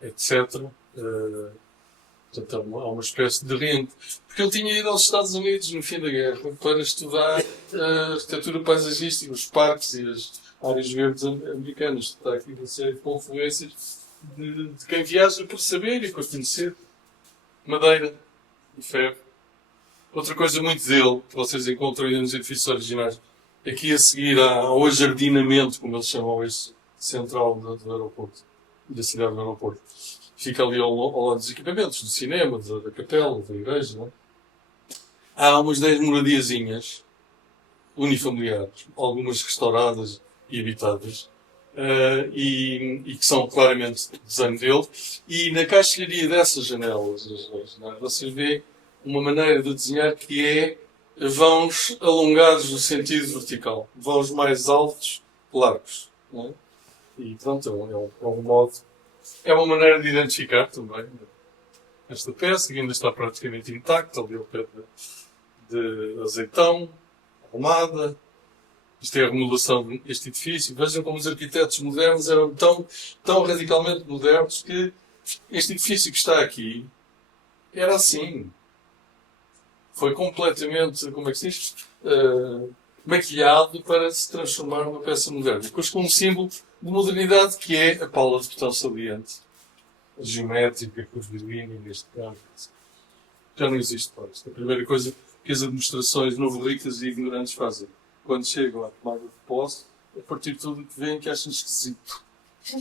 etc. Portanto, há uma espécie de rende. Porque ele tinha ido aos Estados Unidos no fim da guerra para estudar a arquitetura paisagística, os parques e as áreas verdes americanas. Está aqui uma série de confluências de quem viaja para saber e para conhecer. Madeira e ferro. Outra coisa muito dele, que vocês encontram ainda nos edifícios originais, aqui a seguir ao ajardinamento, como eles chamam esse central do aeroporto, da cidade do aeroporto. Fica ali ao lado dos equipamentos, do cinema, da capela, da igreja, não é? Há umas 10 moradiazinhas unifamiliares, algumas restauradas e habitadas, e que são claramente desenho dele. E na caixilharia dessas janelas, vocês veem uma maneira de desenhar que é vãos alongados no sentido vertical, vãos mais altos, largos. Não é? E pronto, é um modo. É uma maneira de identificar também esta peça, que ainda está praticamente intacta, ali ao pé de Azeitão, Almada. Isto é a remodelação deste edifício. Vejam como os arquitetos modernos eram tão radicalmente modernos que este edifício que está aqui era assim. Foi completamente, como é que se diz, maquilhado para se transformar numa peça moderna. Depois com um símbolo de modernidade que é a pala de botão saliente, geométrica, curvilínea, neste caso. Já não existe para isto. A primeira coisa que as administrações novo-ricas e ignorantes fazem quando chegam à tomada de posse, a partir de tudo que veem que acham esquisito.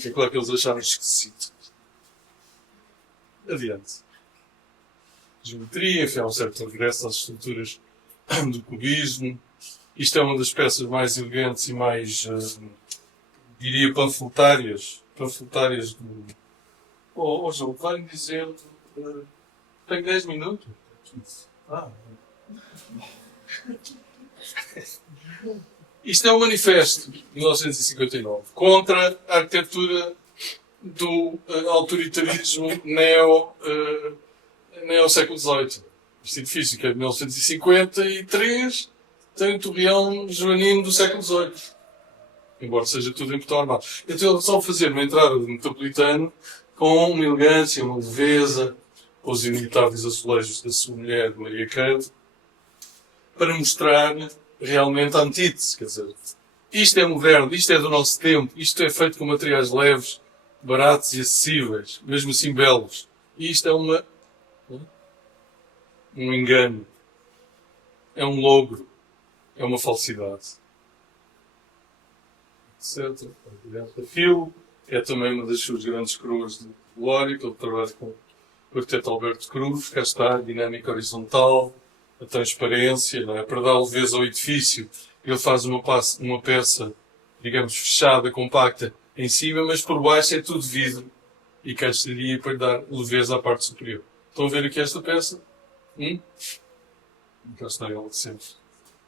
É claro que eles acharam esquisito. Adiante. Geometria, enfim, há um certo regresso às estruturas do cubismo. Isto é uma das peças mais elegantes e mais, diria, panfletárias do... João, vai-me dizendo... tenho 10 minutos? Isto é um manifesto de 1959 contra a arquitetura do autoritarismo neo-século XVIII. Este edifício, que é de 1953, tem o torreão joanino do século XVIII. Embora seja tudo em botão armado. Então ele resolve fazer uma entrada de metropolitano com uma elegância, uma leveza, os imitados azulejos da sua mulher, Maria Cândido, para mostrar realmente a antítese. Quer dizer, isto é moderno, isto é do nosso tempo, isto é feito com materiais leves, baratos e acessíveis, mesmo assim belos. E isto é um engano, é um logro, é uma falsidade. Etc. Aquilo é também uma das suas grandes coroas de glória, que ele trabalha com o arquiteto Alberto Cruz. Cá está a dinâmica horizontal, a transparência, não é? Para dar leveza ao edifício. Ele faz uma peça, digamos, fechada, compacta, em cima, mas por baixo é tudo vidro e caixaria para lhe dar leveza à parte superior. Estão a ver aqui esta peça? Cá está ela sempre.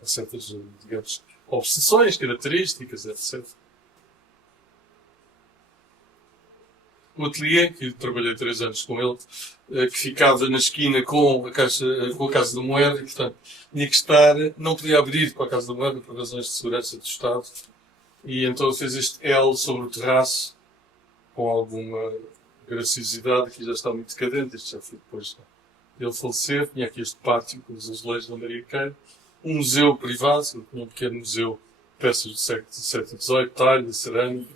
Há certas, digamos, obsessões, características, etc. O ateliê, que trabalhei 3 anos com ele, que ficava na esquina com a Casa da Moeda, e, portanto, tinha que estar, não podia abrir para a Casa da Moeda por razões de segurança do Estado. E então fez este L sobre o terraço, com alguma graciosidade, que já está muito decadente. Este já foi depois dele falecer. Tinha aqui este pátio com os azulejos da Maria Cândido. Um museu privado, tinha um pequeno museu, peças do século XVII e XVIII, talho, cerâmica.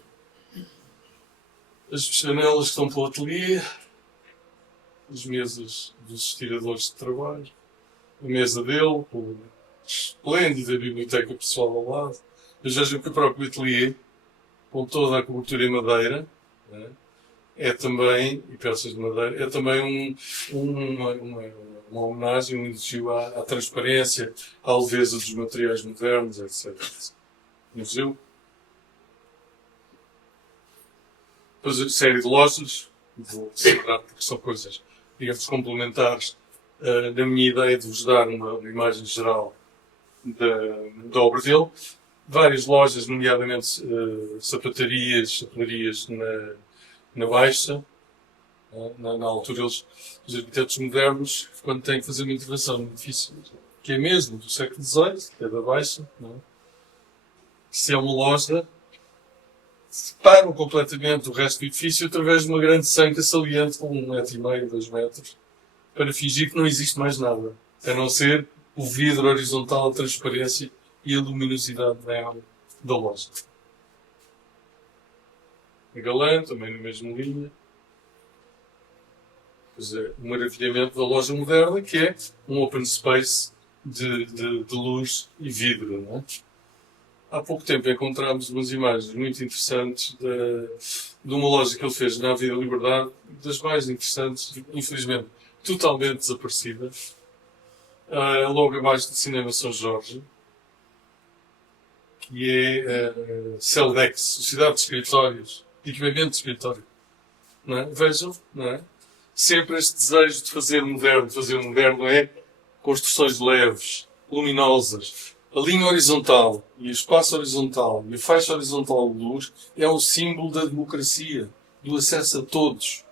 As janelas que estão pelo ateliê, as mesas dos estiradores de trabalho, a mesa dele, com a esplêndida biblioteca pessoal ao lado. Mas vejam que o próprio ateliê, com toda a cobertura em madeira, é também, e peças de madeira, é também uma homenagem, um elogio à transparência, à leveza dos materiais modernos, etc. Museu. Depois a série de lojas, vou celebrar porque são coisas, digamos, complementares da minha ideia de vos dar uma imagem geral da obra dele. Várias lojas, nomeadamente sapatarias, chapelarias na Baixa. Na altura, os arquitetos modernos, quando têm que fazer uma intervenção num edifício que é mesmo do século XVIII, que é da Baixa, se é uma loja, separam completamente o resto do edifício através de uma grande sanca saliente com 1,5 metro, 2 metros, para fingir que não existe mais nada, a não ser o vidro horizontal, a transparência e a luminosidade da loja. A Galã, também na mesma linha. Pois é, o maravilhamento da loja moderna, que é um open space de luz e vidro. Não é? Há pouco tempo encontramos umas imagens muito interessantes de uma loja que ele fez na Avenida Liberdade, das mais interessantes, infelizmente totalmente desaparecidas, logo abaixo do Cinema São Jorge, que é Celdex, Sociedade de Escritórios, de Equipamento de Escritório. Não é? Vejam, não é? Sempre este desejo de fazer moderno é construções leves, luminosas. A linha horizontal e o espaço horizontal e a faixa horizontal de luz é um símbolo da democracia, do acesso a todos,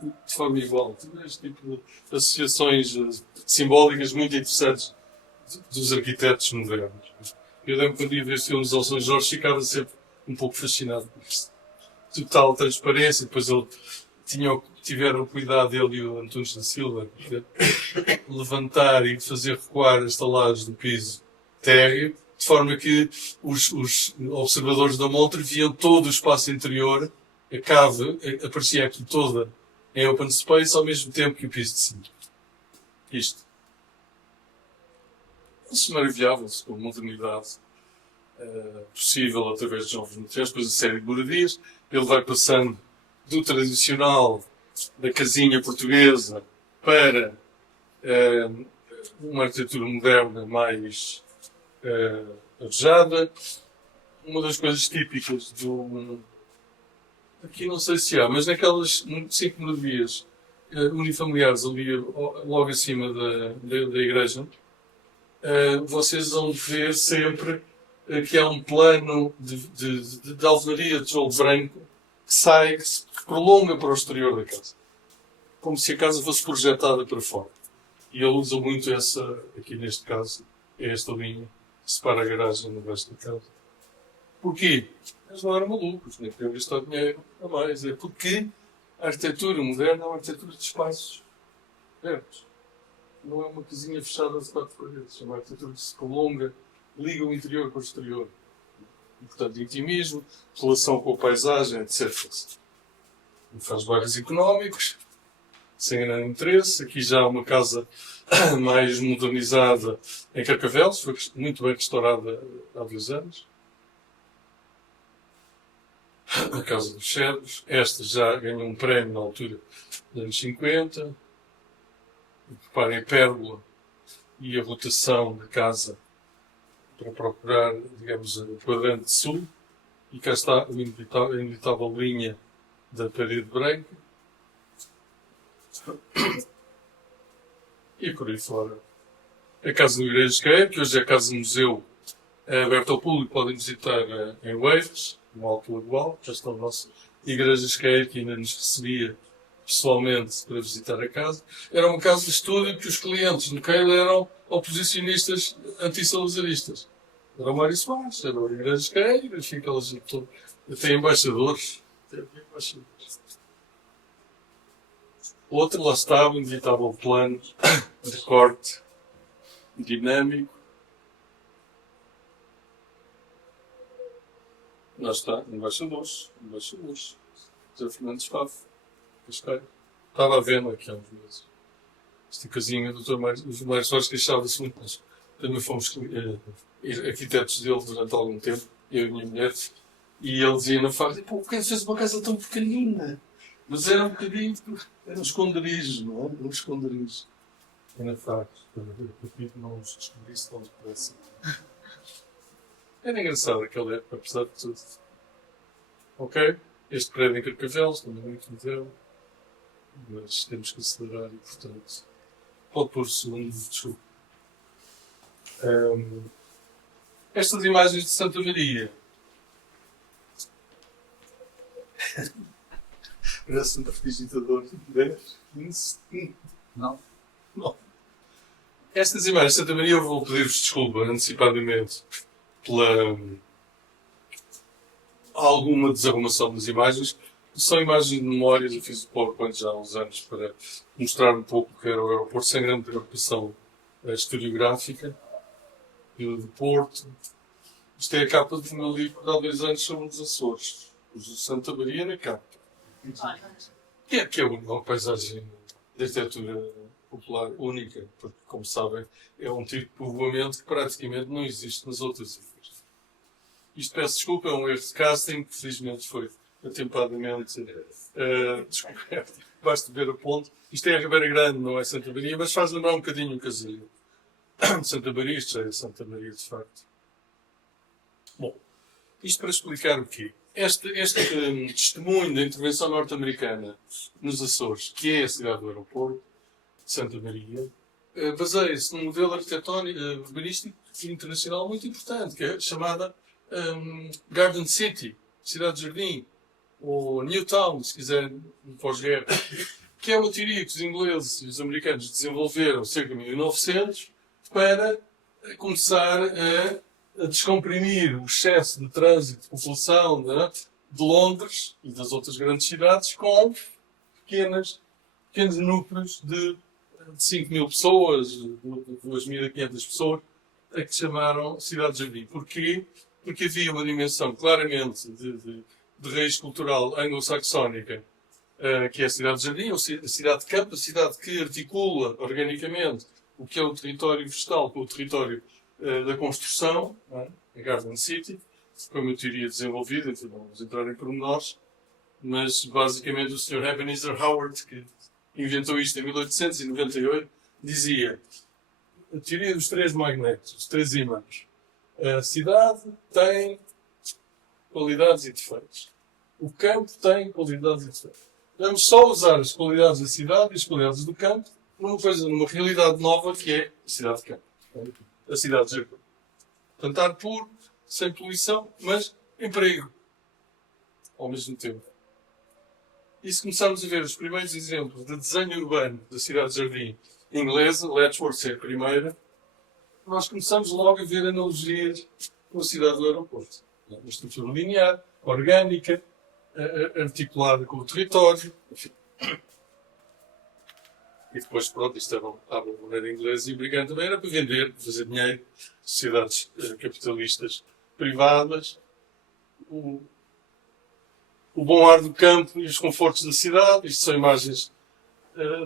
de forma igual. Este tipo de associações simbólicas muito interessantes dos arquitetos modernos. Eu lembro que quando ia ver filmes ao São Jorge ficava sempre um pouco fascinado com isto. Total transparência, depois tiveram o cuidado dele e o Antunes da Silva de levantar e de fazer recuar as talagens do piso térreo, de forma que os observadores da montra viam todo o espaço interior, a cave aparecia aqui toda em open space, ao mesmo tempo que o piso de cima. Isto. Eles se maravilhavam-se com a modernidade possível através de novos materiais, depois a série de moradias. Ele vai passando do tradicional da casinha portuguesa para uma arquitetura moderna mais arejada. Uma das coisas típicas aqui não sei se há, mas naquelas 5 moradias unifamiliares ali logo acima da igreja, vocês vão ver sempre que é um plano de alvenaria de tijolo branco que se prolonga para o exterior da casa. Como se a casa fosse projetada para fora. E ele usa muito essa, aqui neste caso, esta linha que separa a garagem do resto da casa. Porquê? Eles não eram malucos, nem queriam gastar dinheiro a mais. É porque a arquitetura moderna é uma arquitetura de espaços abertos. Não é uma casinha fechada de 4 paredes. É uma arquitetura que se prolonga, liga o interior com o exterior. E, portanto, intimismo, relação com a paisagem, etc. E faz bairros económicos, sem grande interesse. Aqui já há uma casa mais modernizada em Carcavelos, foi muito bem restaurada há 2 anos. A Casa dos Cedros. Esta já ganhou um prémio na altura dos anos 50. Reparem a pérgola e a rotação da casa para procurar, digamos, o quadrante sul. E cá está a inevitável linha da parede branca. E por aí fora. A Casa do Igreja, que hoje é a Casa Museu, é aberta ao público, podem visitar em Oeiras, no Alto Lagoal. Já está a nossa Igreja que ainda nos recebia pessoalmente para visitar a casa. Era uma casa de estúdio que os clientes no Keil eram oposicionistas anti-salazaristas. Era o Mário Soares, era a Igreja Keil, enfim, aquela gente toda. Tem embaixadores. Outro, lá estava, o inevitável plano de corte dinâmico. Lá está, embaixadores. José Fernandes Fafo, Cascais. Estava a vendo aqui há uns meses. Esta casinha do Dr. Mário Soares queixava-se muito, mas também fomos arquitetos dele durante algum tempo, eu e a minha mulher, e ele dizia na fase, pô, porque fez uma casa tão pequenina? Mas era um bocadinho, era um esconderijo, não é? Um esconderijo. Era facto, para que não os descobrisse tão depressa. Era engraçado aquela época, apesar de tudo. Ok? Este prédio em Carcavelos, também muito moderno. Mas temos que acelerar e, portanto, pode pôr o segundo, desculpa. Estas imagens de Santa Maria. Parece um prestidigitador de 10, 15. Não. Estas imagens de Santa Maria, eu vou pedir-vos desculpa antecipadamente pela alguma desarrumação das imagens. São imagens de memórias, eu fiz o PowerPoint já há uns anos para mostrar um pouco o que era o aeroporto, sem grande preocupação historiográfica do Porto. Isto é a capa de um livro de há 2 anos sobre os Açores. Os de Santa Maria na capa. Que é uma paisagem de arquitetura popular única, porque, como sabem, é um tipo de povoamento que praticamente não existe nas outras ilhas. Isto, peço desculpa, é um erro de casting que felizmente foi atempadamente descoberto. Basta ver a ponte. Isto é a Ribeira Grande, não é Santa Maria, mas faz lembrar um bocadinho o caseiro. Santa Maria, isto é Santa Maria de facto. Bom, isto para explicar o quê? Este testemunho da intervenção norte-americana nos Açores, que é a cidade do aeroporto de Santa Maria, baseia-se num modelo arquitetónico urbanístico internacional muito importante, que é chamada Garden City, Cidade Jardim, ou Newtown, se quiserem, pós-guerra, que é uma teoria que os ingleses e os americanos desenvolveram cerca de 1900 para começar a descomprimir o excesso de trânsito de população de Londres e das outras grandes cidades com pequenos núcleos de 5.000 pessoas, de 2.500 pessoas, a que chamaram Cidade-Jardim. Porquê? Porque havia uma dimensão claramente de raiz cultural anglo-saxónica, que é a Cidade-Jardim, ou a cidade de campo, a cidade que articula organicamente o que é o território vegetal com o território da construção, a Garden City. Foi uma teoria desenvolvida, então não vamos entrar em pormenores, mas basicamente o Sr. Ebenezer Howard, que inventou isto em 1898, dizia a teoria dos 3 magnetos, os 3 ímãs. A cidade tem qualidades e defeitos. O campo tem qualidades e defeitos. Vamos só usar as qualidades da cidade e as qualidades do campo numa realidade nova que é a cidade de campo. A cidade de Jardim. Portanto, ar puro, sem poluição, mas emprego ao mesmo tempo. E se começarmos a ver os primeiros exemplos de desenho urbano da cidade-jardim inglesa, Letchworth é a primeira, nós começamos logo a ver analogias com a cidade do aeroporto. Uma estrutura linear, orgânica, articulada com o território, enfim. E depois, pronto, isto era à maneira inglesa e americana também, era para vender, para fazer dinheiro, sociedades capitalistas privadas, o bom ar do campo e os confortos da cidade. Isto são imagens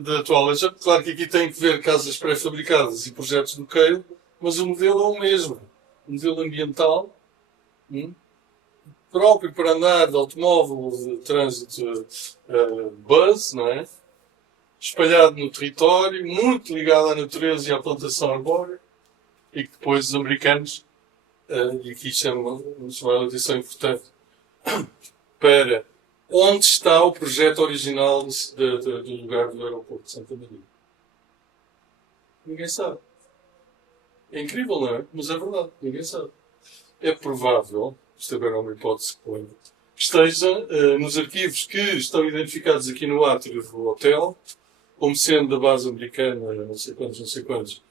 da atual legislação. Claro que aqui tem que ver casas pré-fabricadas e projetos do Keil, mas o modelo é o mesmo. O modelo ambiental, próprio para andar de automóvel, de trânsito, bus, não é? Espalhado no território, muito ligado à natureza e à plantação arbórea, e que depois os americanos, e aqui chama uma atenção importante, para onde está o projeto original do lugar do aeroporto de Santa Maria. Ninguém sabe. É incrível, não é? Mas é verdade, ninguém sabe. É provável, isto agora é uma hipótese que ponho, que esteja nos arquivos que estão identificados aqui no átrio do hotel, como sendo da base americana, não sei quantos,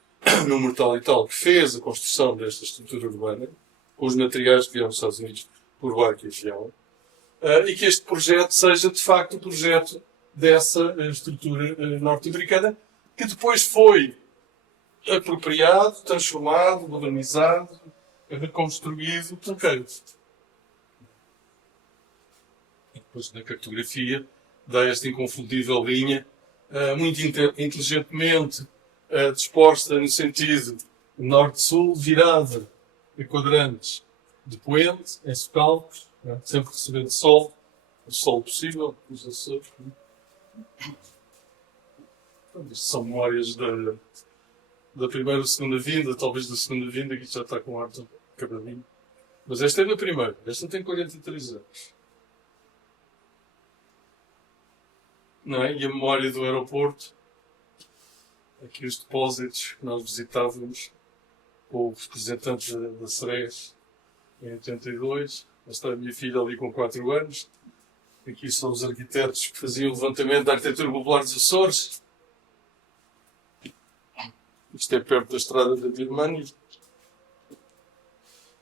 número tal e tal, que fez a construção desta estrutura urbana, com os materiais que vieram dos Estados Unidos por barco e avião, e que este projeto seja, de facto, o projeto dessa estrutura norte-americana, que depois foi apropriado, transformado, modernizado, reconstruído por Keil. E depois, na cartografia, dá esta inconfundível linha, muito inteligentemente disposta no sentido norte-sul, virada em quadrantes de poente, em socalcos, sempre recebendo sol, o sol possível, os Açores. Isto são memórias da primeira ou segunda vinda, talvez da segunda vinda, que já está com ar de acabadinho. Mas esta é da primeira, esta tem 43 anos. Não é? E a memória do aeroporto, aqui os depósitos que nós visitávamos com o representante da SERES em 82. Esta é a minha filha ali com 4 anos. Aqui são os arquitetos que faziam o levantamento da arquitetura popular dos Açores. Isto é perto da estrada da Birmania.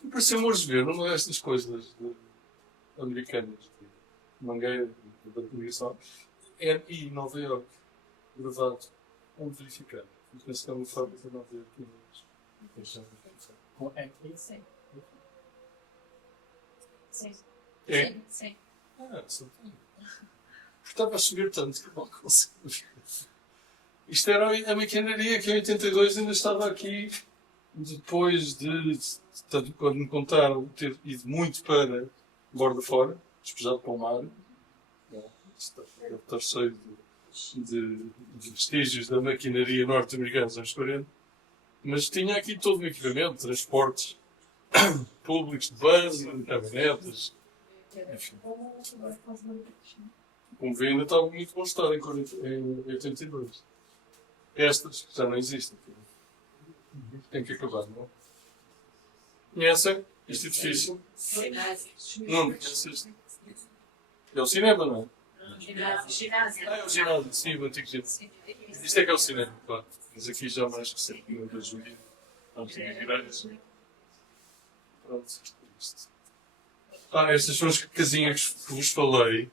E pareceu-me hoje ver uma destas coisas americanas, de Mangueira, de Batinigação, em Nova Iorque, gravado. Vamos verificar. Penso que é uma fábrica de Nova Iorque. Sim. Sim. É? Sim. Só tem. Estava a chover tanto que não consigo ver. Isto era a maquinaria que em 82 ainda estava aqui, depois tanto quando me contaram ter ido muito para borda fora, despejado para o mar. Isto deve estar cheio de vestígios da maquinaria norte-americana dos anos 40. Mas tinha aqui todo o equipamento, transportes públicos de vans, caminhonetas, enfim. Como vê, ainda estava muito bom estado em 82. Estas já não existem. Tem que acabar, não é? Conhecem este edifício? Não conhecem este? É o cinema, não é? Ginásio. É o ginásio, sim, o antigo ginásio. Isto é que é o cinema, claro. Mas aqui já mais recentemente da Júlia. Não tinha ginásio. Pronto, isto. Estas são as casinhas que vos falei.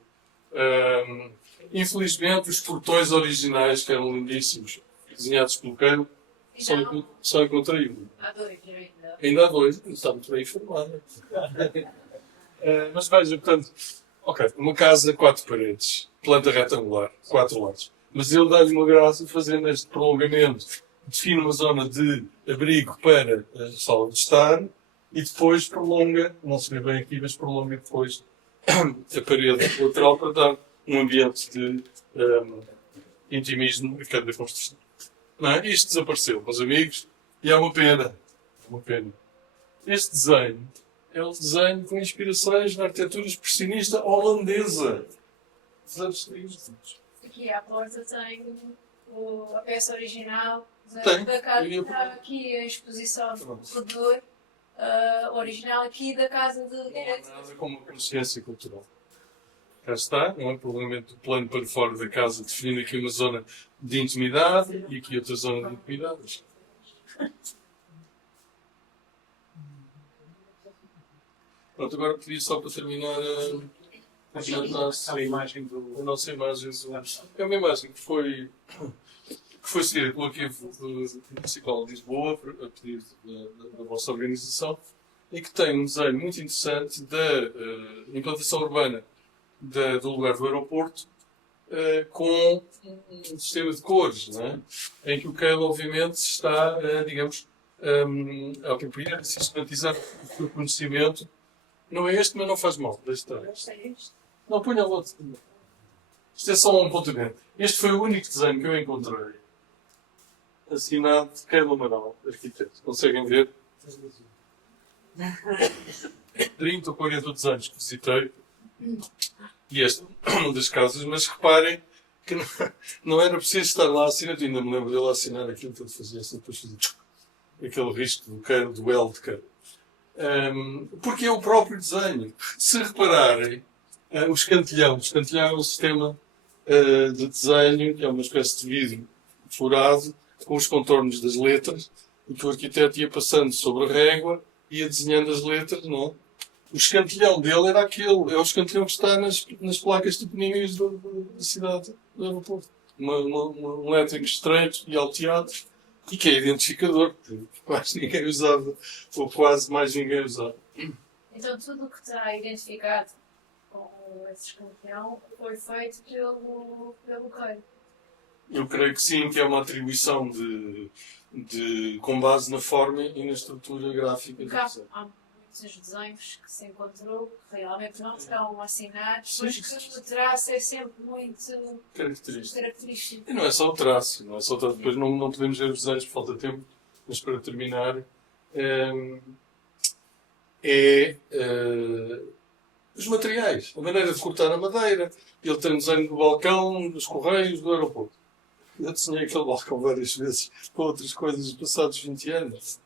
Infelizmente, os portões originais, que eram lindíssimos, desenhados pelo Keil, só encontrei um. Há 2 ainda. Ainda há 2, está muito bem informado. Mas veja, portanto, ok, uma casa, 4 paredes, planta retangular, 4 lados. Mas ele dá-lhe uma graça fazendo este prolongamento, define uma zona de abrigo para a sala de estar e depois prolonga, não se vê bem aqui, mas prolonga depois a parede lateral para dar um ambiente de intimismo a cada construção. Não é? Isto desapareceu, meus amigos, e é uma pena. Uma pena. Este desenho é um desenho com inspirações na arquitetura expressionista holandesa dos anos 30. Aqui à porta tem a peça original Tem. da casa que está aqui em exposição no corredor. original aqui da Casa de Não há Direito. nada como a consciência cultural. Cá está, não é? Provavelmente o plano para fora da casa, definindo aqui uma zona de intimidade e aqui outra zona de intimidade. Pronto, agora pedi só para terminar A imagem do. a nossa imagem. É uma imagem que foi seguida pelo Arquivo Municipal de Lisboa, a pedido da vossa organização, e que tem um desenho muito interessante da implantação urbana do lugar do aeroporto, com um sistema de cores, não é? Em que o Keil, obviamente, está, digamos, a apropriar e sistematizar o seu conhecimento. Não é este, mas não faz mal. Não, ponha o outro. Isto é só um pontapé. Este foi o único desenho que eu encontrei. Assinado de Keil Amaral, arquiteto. Conseguem ver? 30 ou 40 desenhos que visitei. E esta é uma das casas, mas reparem que não era preciso estar lá a assinar. Eu ainda me lembro dele assinar aquilo que ele fazia, depois fazia aquele risco do Keil, do L de Keil. Porque é o próprio desenho. Se repararem, o escantilhão é um sistema de desenho, que é uma espécie de vidro furado, com os contornos das letras, e que o arquiteto ia passando sobre a régua e ia desenhando as letras, não é? O escantilhão dele era aquele, é o escantilhão que está nas placas toponímicas da cidade do aeroporto. Um lettering estreito e alteado, e que é identificador, porque quase ninguém usava, ou quase mais ninguém usava. Então tudo o que está identificado com esse escanteão foi feito pelo Keil. Eu creio que sim, que é uma atribuição com base na forma e na estrutura gráfica do Cá desenho. há muitos desenhos que se encontrou que realmente não estão assinados, mas que o traço é sempre muito característico. E não é só o traço, depois não podemos ver os desenhos por falta de tempo, mas para terminar, os materiais, a maneira de cortar a madeira. Ele tem um desenho do balcão, dos correios, do aeroporto. Eu desenhei aquele balcão várias vezes com outras coisas passados 20 anos.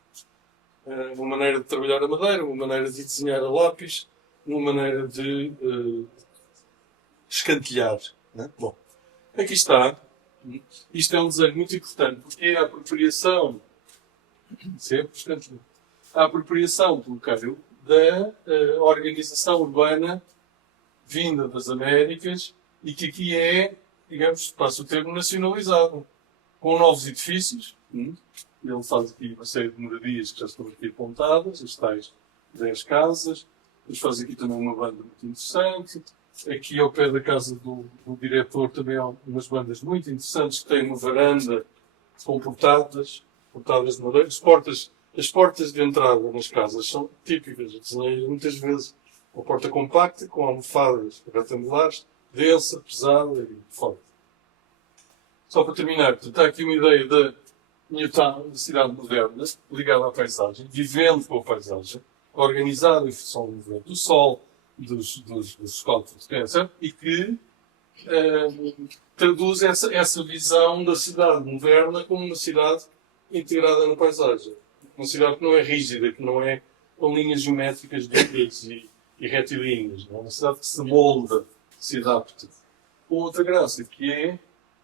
Uma maneira de trabalhar a madeira, uma maneira de desenhar a lápis, uma maneira de escantilhar. Né? Bom, aqui está. Isto é um desenho muito importante, porque é a apropriação, sempre escantilhar, a apropriação pelo Keil da organização urbana vinda das Américas e que aqui é, digamos, passa o termo nacionalizado, com novos edifícios. Ele faz aqui uma série de moradias que já estão aqui apontadas, as tais 10 casas. Depois faz aqui também uma banda muito interessante. Aqui ao pé da casa do diretor também há umas bandas muito interessantes que têm uma varanda com portadas de madeira. As portas de entrada nas casas são típicas. Eu desenhei muitas vezes uma porta compacta com almofadas retangulares, densa, pesada e forte. Só para terminar, está aqui uma ideia da Newtown, da cidade moderna, ligada à paisagem, vivendo com a paisagem, organizada em função do movimento do sol, dos cálculos de câncer, e que traduz essa visão da cidade moderna como uma cidade integrada na paisagem. Uma cidade que não é rígida, que não é com linhas geométricas duras e retilíneas. É uma cidade que se molda, se adapta. Outra graça que é,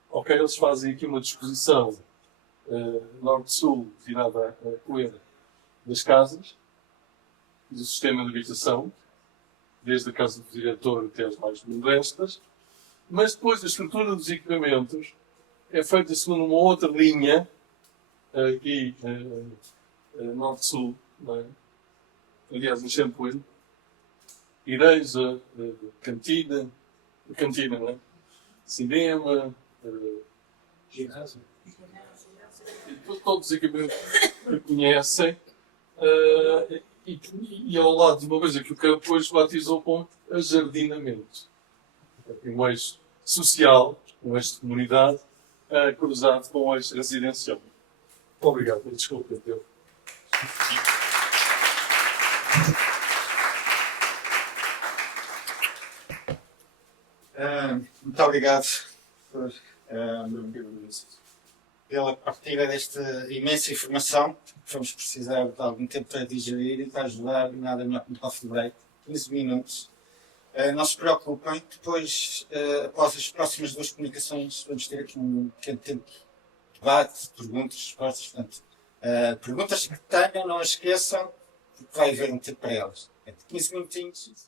ok, eles fazem aqui uma disposição norte-sul, virada à coenda das casas, do sistema de habitação, desde a casa do diretor até as mais modestas, mas depois a estrutura dos equipamentos é feita segundo uma outra linha, aqui norte-sul, é? Aliás, em Champoil, igreja, cantina, não é? Cinema, ginásio. Todos os equipamentos que conhecem, e ao lado de uma coisa que o Keil depois batizou com ajardinamento. Um eixo social, um eixo de comunidade, cruzado com um eixo residencial. Obrigado, desculpe, Pedro. Muito obrigado por pela partilha desta imensa informação. Vamos precisar de algum tempo para digerir e para ajudar, nada melhor que um coffee break, 15 minutos. Não se preocupem, depois, após as próximas 2 comunicações, vamos ter aqui um pequeno tempo de debate, perguntas, respostas. Portanto, perguntas que tenham, não as esqueçam, porque vai haver um tempo para elas. 15 minutinhos.